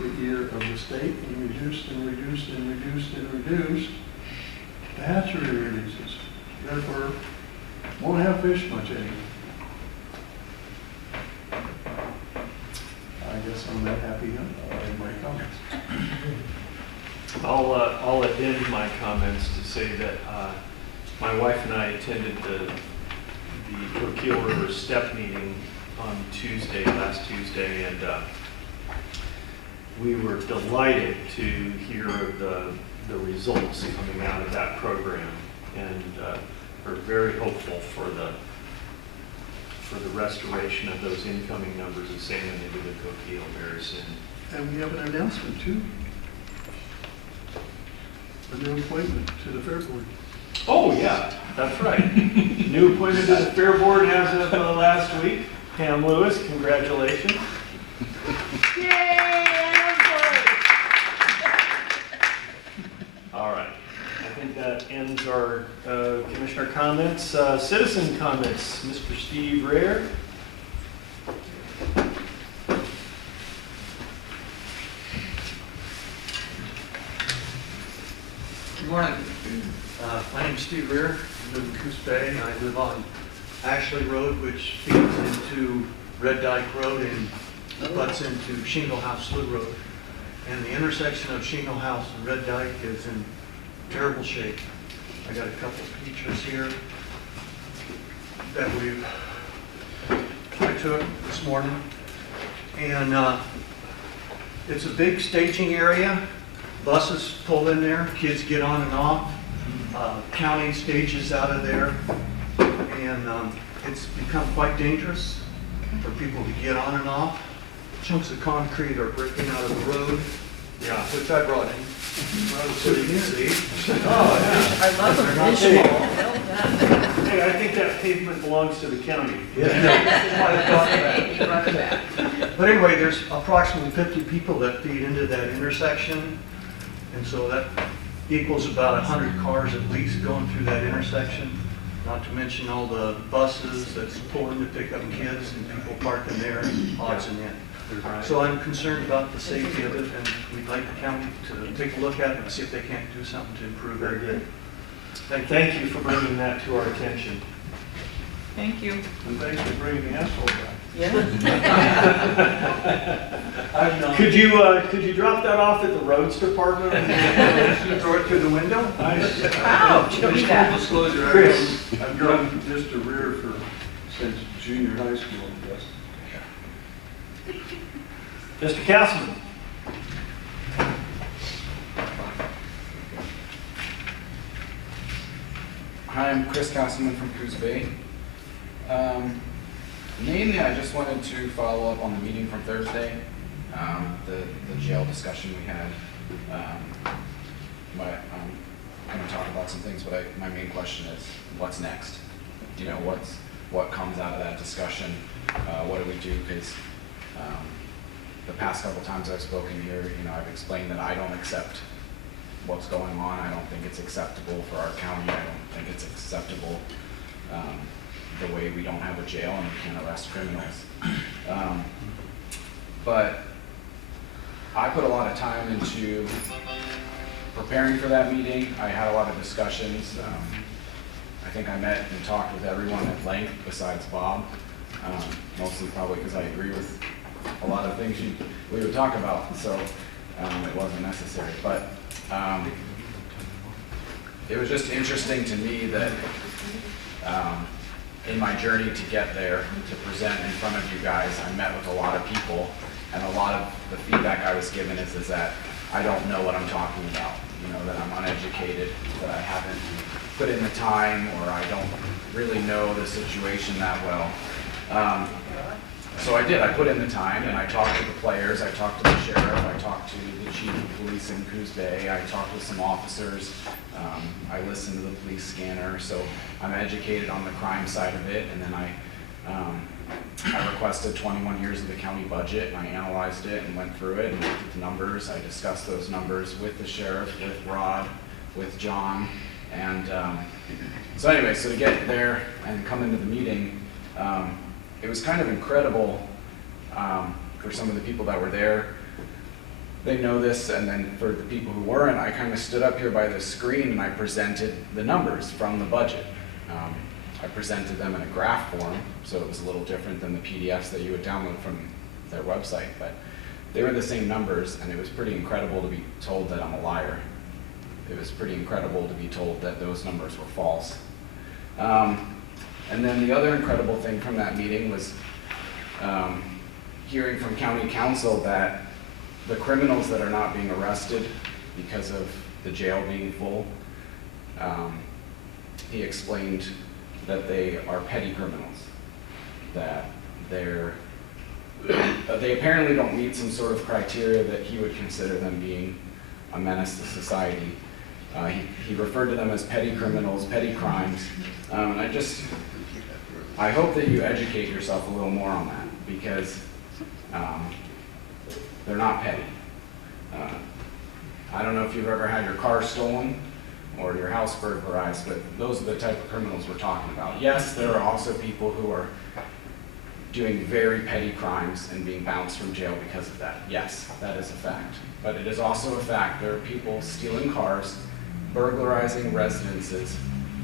the ear of the state and reduced and reduced and reduced and reduced the hatchery releases. Therefore, won't have fish much anymore. I guess I'm that happy in my comments. I'll addend my comments to say that my wife and I attended the Coquille River STEP meeting on last Tuesday, and we were delighted to hear the results coming out of that program, and are very hopeful for the restoration of those incoming numbers of salmon into the Coquille very soon. And we have an announcement too. A new appointment to the Fair Board. Oh, yeah, that's right. New appointment to the Fair Board as of last week. Pam Lewis, congratulations. Yay! All right. I think that ends our commissioner comments. Citizen comments, Mr. Steve Rare. Good morning. My name's Steve Rear. I live in Coos Bay, and I live on Ashley Road, which feeds into Red Dyke Road and butts into Shingle House Slough Road. And the intersection of Shingle House and Red Dyke is in terrible shape. I got a couple of pictures here that we've I took this morning. And it's a big staging area. Buses pull in there, kids get on and off. County stages out of there. And it's become quite dangerous for people to get on and off. Chunks of concrete are breaking out of the road, which I brought in. So you can see. Oh, I love They're the not visual. safe. Well done. Hey, I think that pavement belongs to the county. But anyway, there's approximately 50 people that feed into that intersection. And so that equals about 100 cars at least going through that intersection. Not to mention all the buses that's pulling to pick up kids and people parking there, odds and ends. So I'm concerned about the safety of it, and we'd like the county to take a look at it and see if they can't do something to improve it. Very good. Thank you. Thank you for bringing that to our attention. Thank you. And thanks for bringing the asshole back. Yeah. I've known. Could you drop that off at the roads department? Throw it through the window? Wow, you don't need that. Disclosure, Chris. I've driven just a rear since junior high school, I guess. Mr. Castleman? Hi, I'm Chris Castleman from Coos Bay. Mainly, I just wanted to follow up on the meeting from Thursday, the jail discussion we had. I'm going to talk about some things, but my main question is, what's next? You know, what comes out of that discussion? What do we do? Because the past couple times I've spoken here, you know, I've explained that I don't accept what's going on. I don't think it's acceptable for our county. I don't think it's acceptable the way we don't have a jail and we can't arrest criminals. But I put a lot of time into preparing for that meeting. I had a lot of discussions. I think I met and talked with everyone at length besides Bob, mostly probably because I agree with a lot of things we would talk about, so it wasn't necessary. But it was just interesting to me that in my journey to get there, to present in front of you guys, I met with a lot of people, and a lot of the feedback I was given is that I don't know what I'm talking about, you know, that I'm uneducated, that I haven't put in the time, or I don't really know the situation that well. So I did, I put in the time, and I talked to the players, I talked to the sheriff, I talked to the chief of police in Coos Bay, I talked with some officers, I listened to the police scanner, so I'm educated on the crime side of it, and then I requested 21 years of the county budget, and I analyzed it and went through it and looked at the numbers. I discussed those numbers with the sheriff, with Rod, with John, and so anyway, so to get there and come into the meeting, it was kind of incredible for some of the people that were there. They know this, and then for the people who weren't, I kind of stood up here by the screen and I presented the numbers from the budget. I presented them in a graph form, so it was a little different than the PDFs that you would download from their website, but they were the same numbers, and it was pretty incredible to be told that I'm a liar. It was pretty incredible to be told that those numbers were false. And then the other incredible thing from that meeting was hearing from county council that the criminals that are not being arrested because of the jail being full, he explained that they are petty criminals, that they apparently don't meet some sort of criteria that he would consider them being a menace to society. He referred to them as petty criminals, petty crimes, and I hope that you educate yourself a little more on that, because they're not petty. I don't know if you've ever had your car stolen or your house burglarized, but those are the type of criminals we're talking about. Yes, there are also people who are doing very petty crimes and being bounced from jail because of that. Yes, that is a fact. But it is also a fact there are people stealing cars, burglarizing residences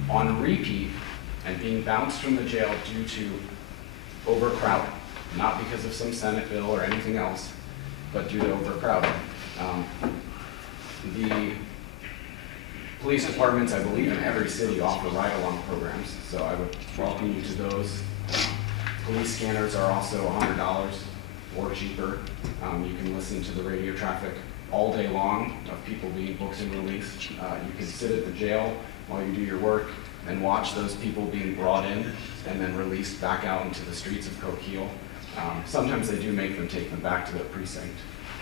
on repeat, and being bounced from the jail due to overcrowding. Not because of some Senate bill or anything else, but due to overcrowding. The police departments, I believe, in every city offer ride-along programs, so I would welcome you to those. Police scanners are also $100 or cheaper. You can listen to the radio traffic all day long of people being booked and released. You can sit at the jail while you do your work and watch those people being brought in and then released back out into the streets of Coquille. Sometimes they do make them take them back to their precinct,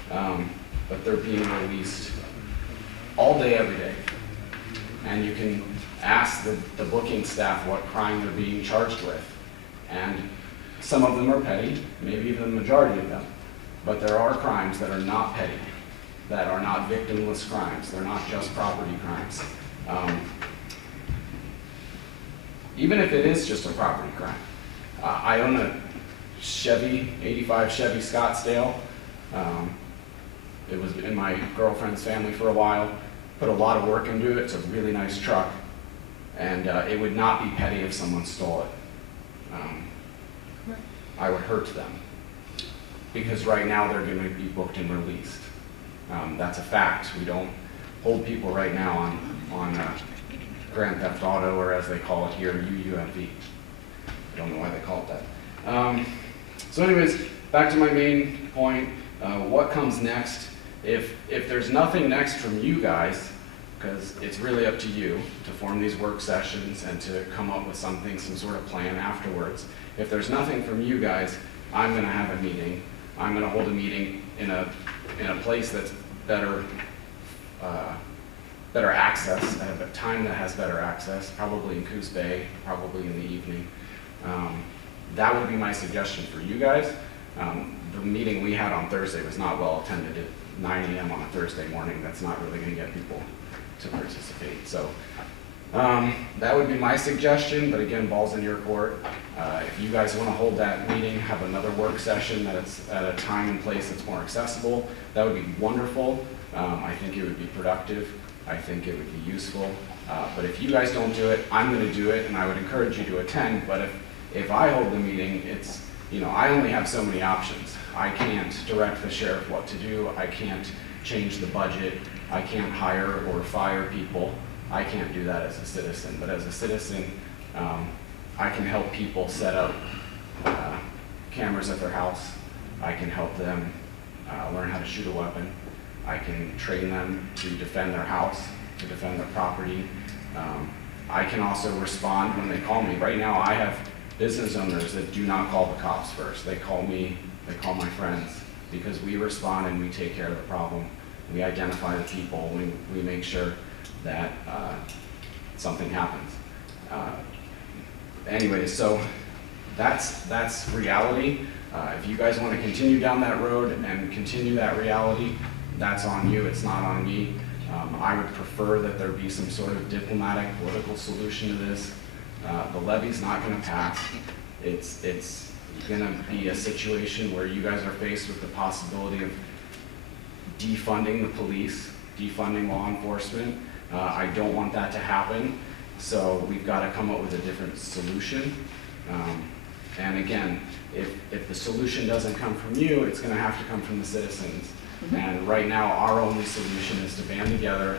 but they're being released all day, every day. And you can ask the booking staff what crime they're being charged with. And some of them are petty, maybe even the majority of them, but there are crimes that are not petty, that are not victimless crimes. They're not just property crimes. Even if it is just a property crime. I own a Chevy, 85 Chevy Scottsdale. It was in my girlfriend's family for a while. Put a lot of work into it. It's a really nice truck. And it would not be petty if someone stole it. I would hurt them. Because right now they're going to be booked and released. That's a fact. We don't hold people right now on Grand Theft Auto, or as they call it here, UUMV. I don't know why they call it that. So anyways, back to my main point. What comes next? If there's nothing next from you guys, because it's really up to you to form these work sessions and to come up with something, some sort of plan afterwards. If there's nothing from you guys, I'm going to have a meeting. I'm going to hold a meeting in a place that's better access, at a time that has better access, probably in Coos Bay, probably in the evening. That would be my suggestion for you guys. The meeting we had on Thursday was not well attended at 9 a.m. on a Thursday morning. That's not really going to get people to participate. So that would be my suggestion, but again, ball's in your court. If you guys want to hold that meeting, have another work session that it's at a time and place that's more accessible, that would be wonderful. I think it would be productive. I think it would be useful. But if you guys don't do it, I'm going to do it, and I would encourage you to attend. But if I hold the meeting, it's, I only have so many options. I can't direct the sheriff what to do. I can't change the budget. I can't hire or fire people. I can't do that as a citizen. But as a citizen, I can help people set up cameras at their house. I can help them learn how to shoot a weapon. I can train them to defend their house, to defend their property. I can also respond when they call me. Right now, I have business owners that do not call the cops first. They call me, they call my friends, because we respond and we take care of the problem. We identify the people, we make sure that something happens. Anyways, so that's reality. If you guys want to continue down that road and continue that reality, that's on you, it's not on me. I would prefer that there be some sort of diplomatic, political solution to this. The levy's not going to pass. It's going to be a situation where you guys are faced with the possibility of defunding the police, defunding law enforcement. I don't want that to happen, so we've got to come up with a different solution. And again, if the solution doesn't come from you, it's going to have to come from the citizens. And right now, our only solution is to band together,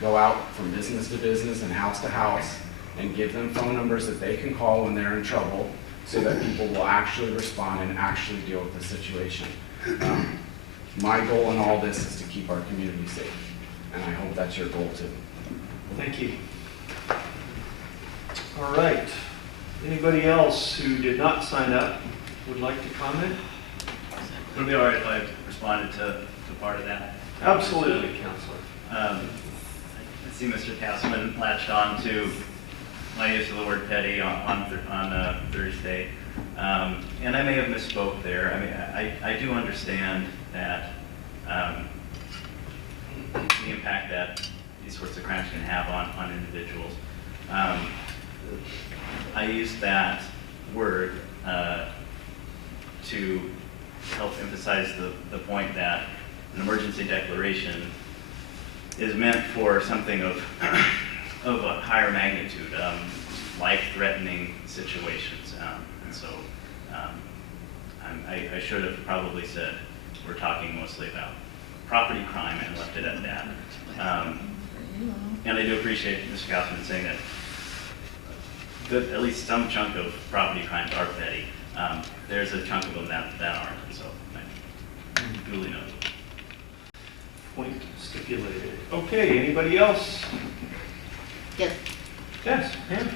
go out from business to business and house to house, and give them phone numbers that they can call when they're in trouble, so that people will actually respond and actually deal with the situation. My goal in all this is to keep our community safe, and I hope that's your goal too. Thank you. All right. Anybody else who did not sign up would like to comment? Would it be all right if I responded to part of that? Absolutely, Counselor. I see Mr. Castleman latched on to my use of the word petty on Thursday. And I may have misspoke there. I mean, I do understand that the impact that these sorts of crimes can have on individuals. I used that word to help emphasize the point that an emergency declaration is meant for something of a higher magnitude, life-threatening situations. And so I should have probably said we're talking mostly about property crime and left it at that. And I do appreciate Mr. Kaufman saying that good, at least some chunk of property crimes are petty. There's a chunk of them that aren't, so I duly noted. Point stipulated. Okay, anybody else? Yes. Yes, Pam?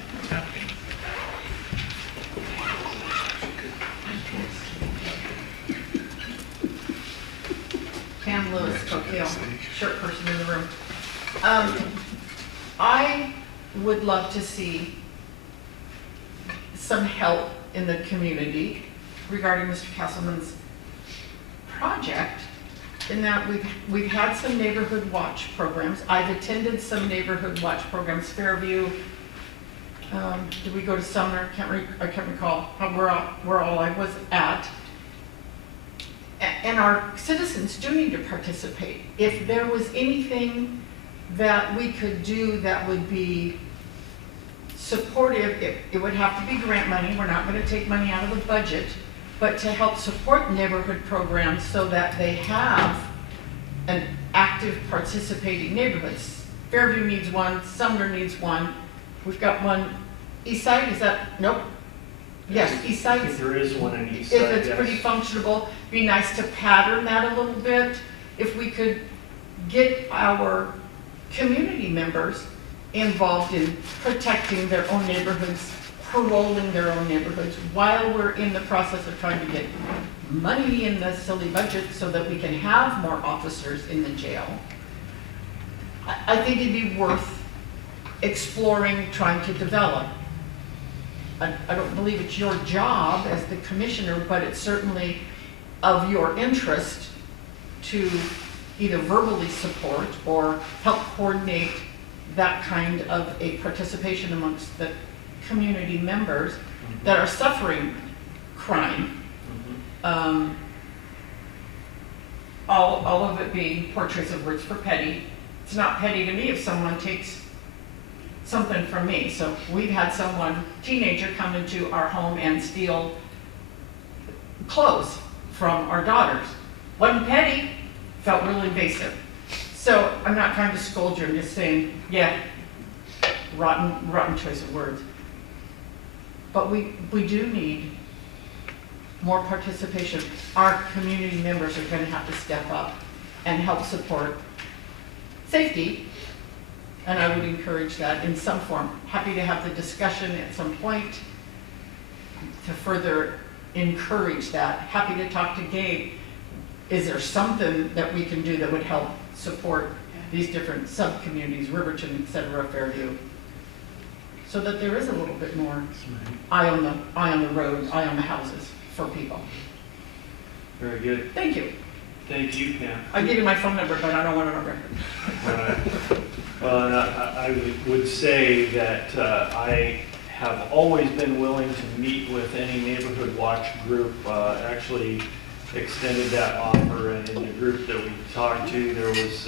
Pam Lewis, Coquille, short person in the room. I would love to see some help in the community regarding Mr. Castleman's project, in that we've had some neighborhood watch programs. I've attended some neighborhood watch programs, Fairview. Did we go to Sumner? I can't recall where all I was at. And our citizens do need to participate. If there was anything that we could do that would be supportive, it would have to be grant money. We're not going to take money out of the budget, but to help support neighborhood programs so that they have an active participating neighborhoods. Fairview needs one, Sumner needs one. We've got one, East Side, is that, nope? Yes, East I Side. think there is one in East Side, If it's yes. pretty functionable, be nice to pattern that a little bit. If we could get our community members involved in protecting their own neighborhoods, paroling their own neighborhoods, while we're in the process of trying to get money in the silly budget so that we can have more officers in the jail. I think it'd be worth exploring, trying to develop. I don't believe it's your job as the commissioner, but it's certainly of your interest to either verbally support or help coordinate that kind of a participation amongst the community members that are suffering crime. All of it being poor choice of words for petty. It's not petty to me if someone takes something from me. So we've had someone, teenager, come into our home and steal clothes from our daughters. Wasn't petty, felt really invasive. So I'm not trying to scold you, I'm just saying, yeah, rotten choice of words. But we do need more participation. Our community members are going to have to step up and help support safety. And I would encourage that in some form. Happy to have the discussion at some point to further encourage that. Happy to talk to Gabe. Is there something that we can do that would help support these different sub-communities, Riverton, et cetera, Fairview, so that there is a little bit more eye on the road, eye on the houses for people. Very good. Thank you. Thank you, Pam. I gave you my phone number, but I don't want it on record. Well, and I would say that I have always been willing to meet with any neighborhood watch group. Actually extended that offer, and in the group that we talked to, there was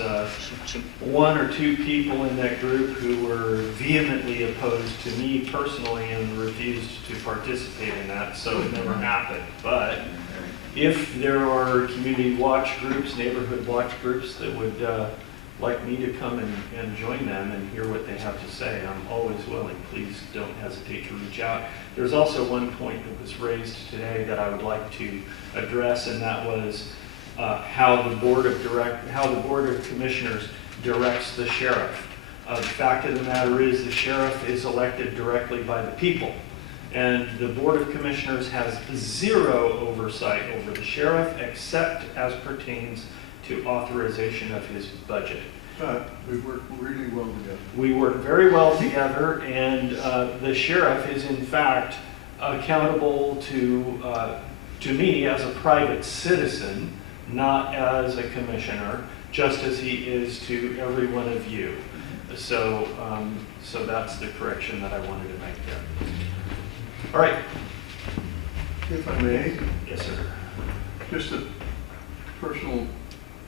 one or two people in that group who were vehemently opposed to me personally and refused to participate in that, so it never happened. But if there are community watch groups, neighborhood watch groups that would like me to come and join them and hear what they have to say, I'm always willing. Please don't hesitate to reach out. There's also one point that was raised today that I would like to address, and that was how the Board of Commissioners directs the sheriff. The fact of the matter is the sheriff is elected directly by the people, and the Board of Commissioners has zero oversight over the sheriff except as pertains to authorization of his budget. But we work really well together. We work very well together, and the sheriff is in fact accountable to me as a private citizen, not as a commissioner, just as he is to every one of you. So, so that's the correction that I wanted to make there. All right. If I may, Yes, sir. just a personal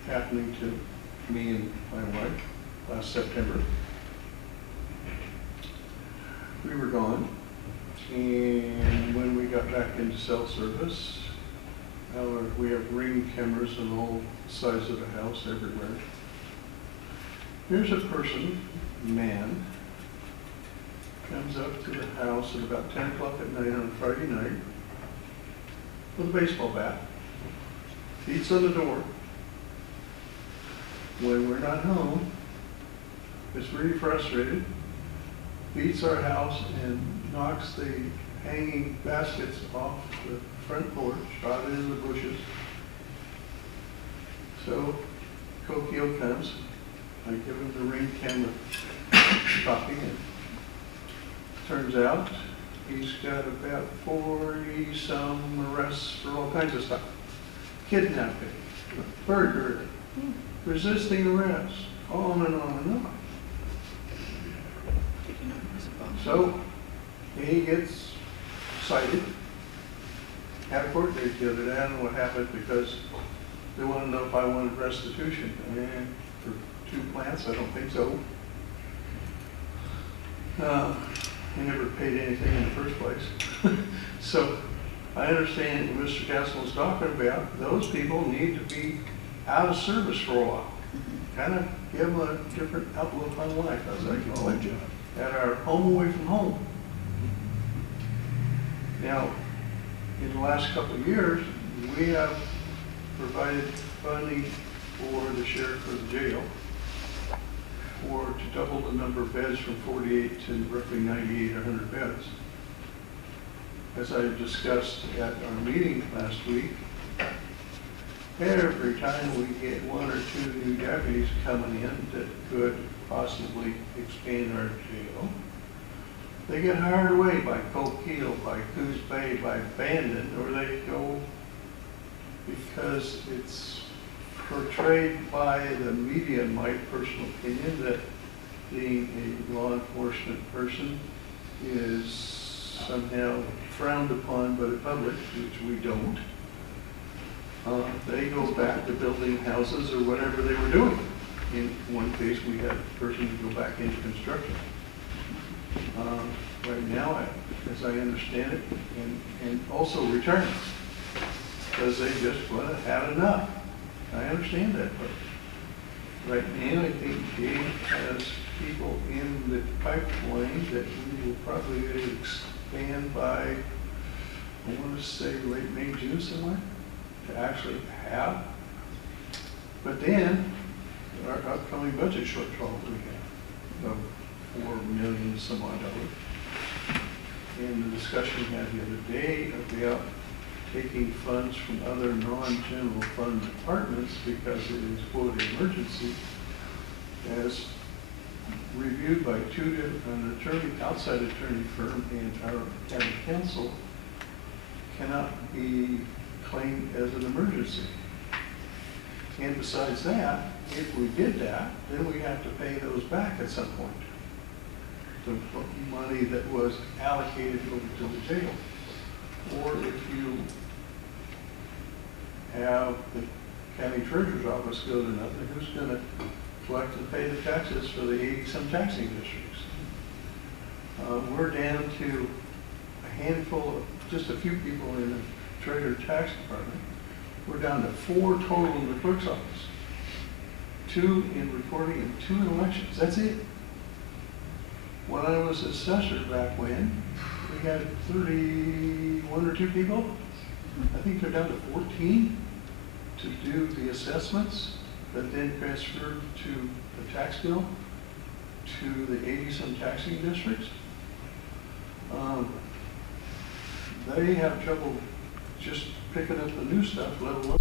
happening to me and my wife last September. We were gone, and when we got back into cell service, we have Ring cameras on all sides of the house, everywhere. Here's a person, man, comes up to the house at about 10 o'clock at night on a Friday night with a baseball bat, beats on the door. When we're not home, is really frustrated, beats our house and knocks the hanging baskets off the front porch, out into the bushes. So Kokio comes, I give him the Ring camera copy, and turns out he's got about 40-some arrests for all kinds of stuff. Kidnapping, burglary, resisting arrest, on and on and on. So he gets cited, had a court date the other day. I don't know what happened because they want to know if I wanted restitution. And for 2 plants, I don't think so. He never paid anything in the first place. So I understand what Mr. Castle is talking about. Those people need to be out of service for a while. Kind of give them a different outlook on life, as I call it, at our home away from home. Now, in the last couple of years, we have provided funding for the sheriff of the jail to double the number of beds from 48 to roughly 98 or 100 beds. As I discussed at our meeting last week, every time we get 1 or 2 new deputies coming in that could possibly expand our jail, they get hired away by Coquille, by Coos Bay, by Bandon, or they go because it's portrayed by the media, in my personal opinion, that being a law enforcement person is somehow frowned upon by the public, which we don't. They go back to building houses or whatever they were doing. In one case, we had a person go back into construction. Right now, as I understand it, and also returning, because they just want to have enough. I understand that, but right now, I think Dave has people in the pipeline that we will probably expand by, I want to say late May, June somewhere, to actually have. But then, our upcoming budget shortfall we have of $4 million some odd dollars. And the discussion we had the other day about taking funds from other non-general fund departments because it is quote emergency, as reviewed by an attorney, outside attorney firm and our county council, cannot be claimed as an emergency. And besides that, if we did that, then we have to pay those back at some point. The money that was allocated over to the jail. Or if you have the county treasurer's office go to nothing, who's going to collect and pay the taxes for the 80-some taxing districts? We're down to a handful of, just a few people in the treasurer tax department. We're down to 4 total in the clerk's office. 2 in reporting and 2 in elections. That's it. When I was assessor back when, we had 31 or 2 people. I think they're down to 14 to do the assessments that then transferred to the tax bill to the 80-some taxing districts. They have trouble just picking up the new stuff, let alone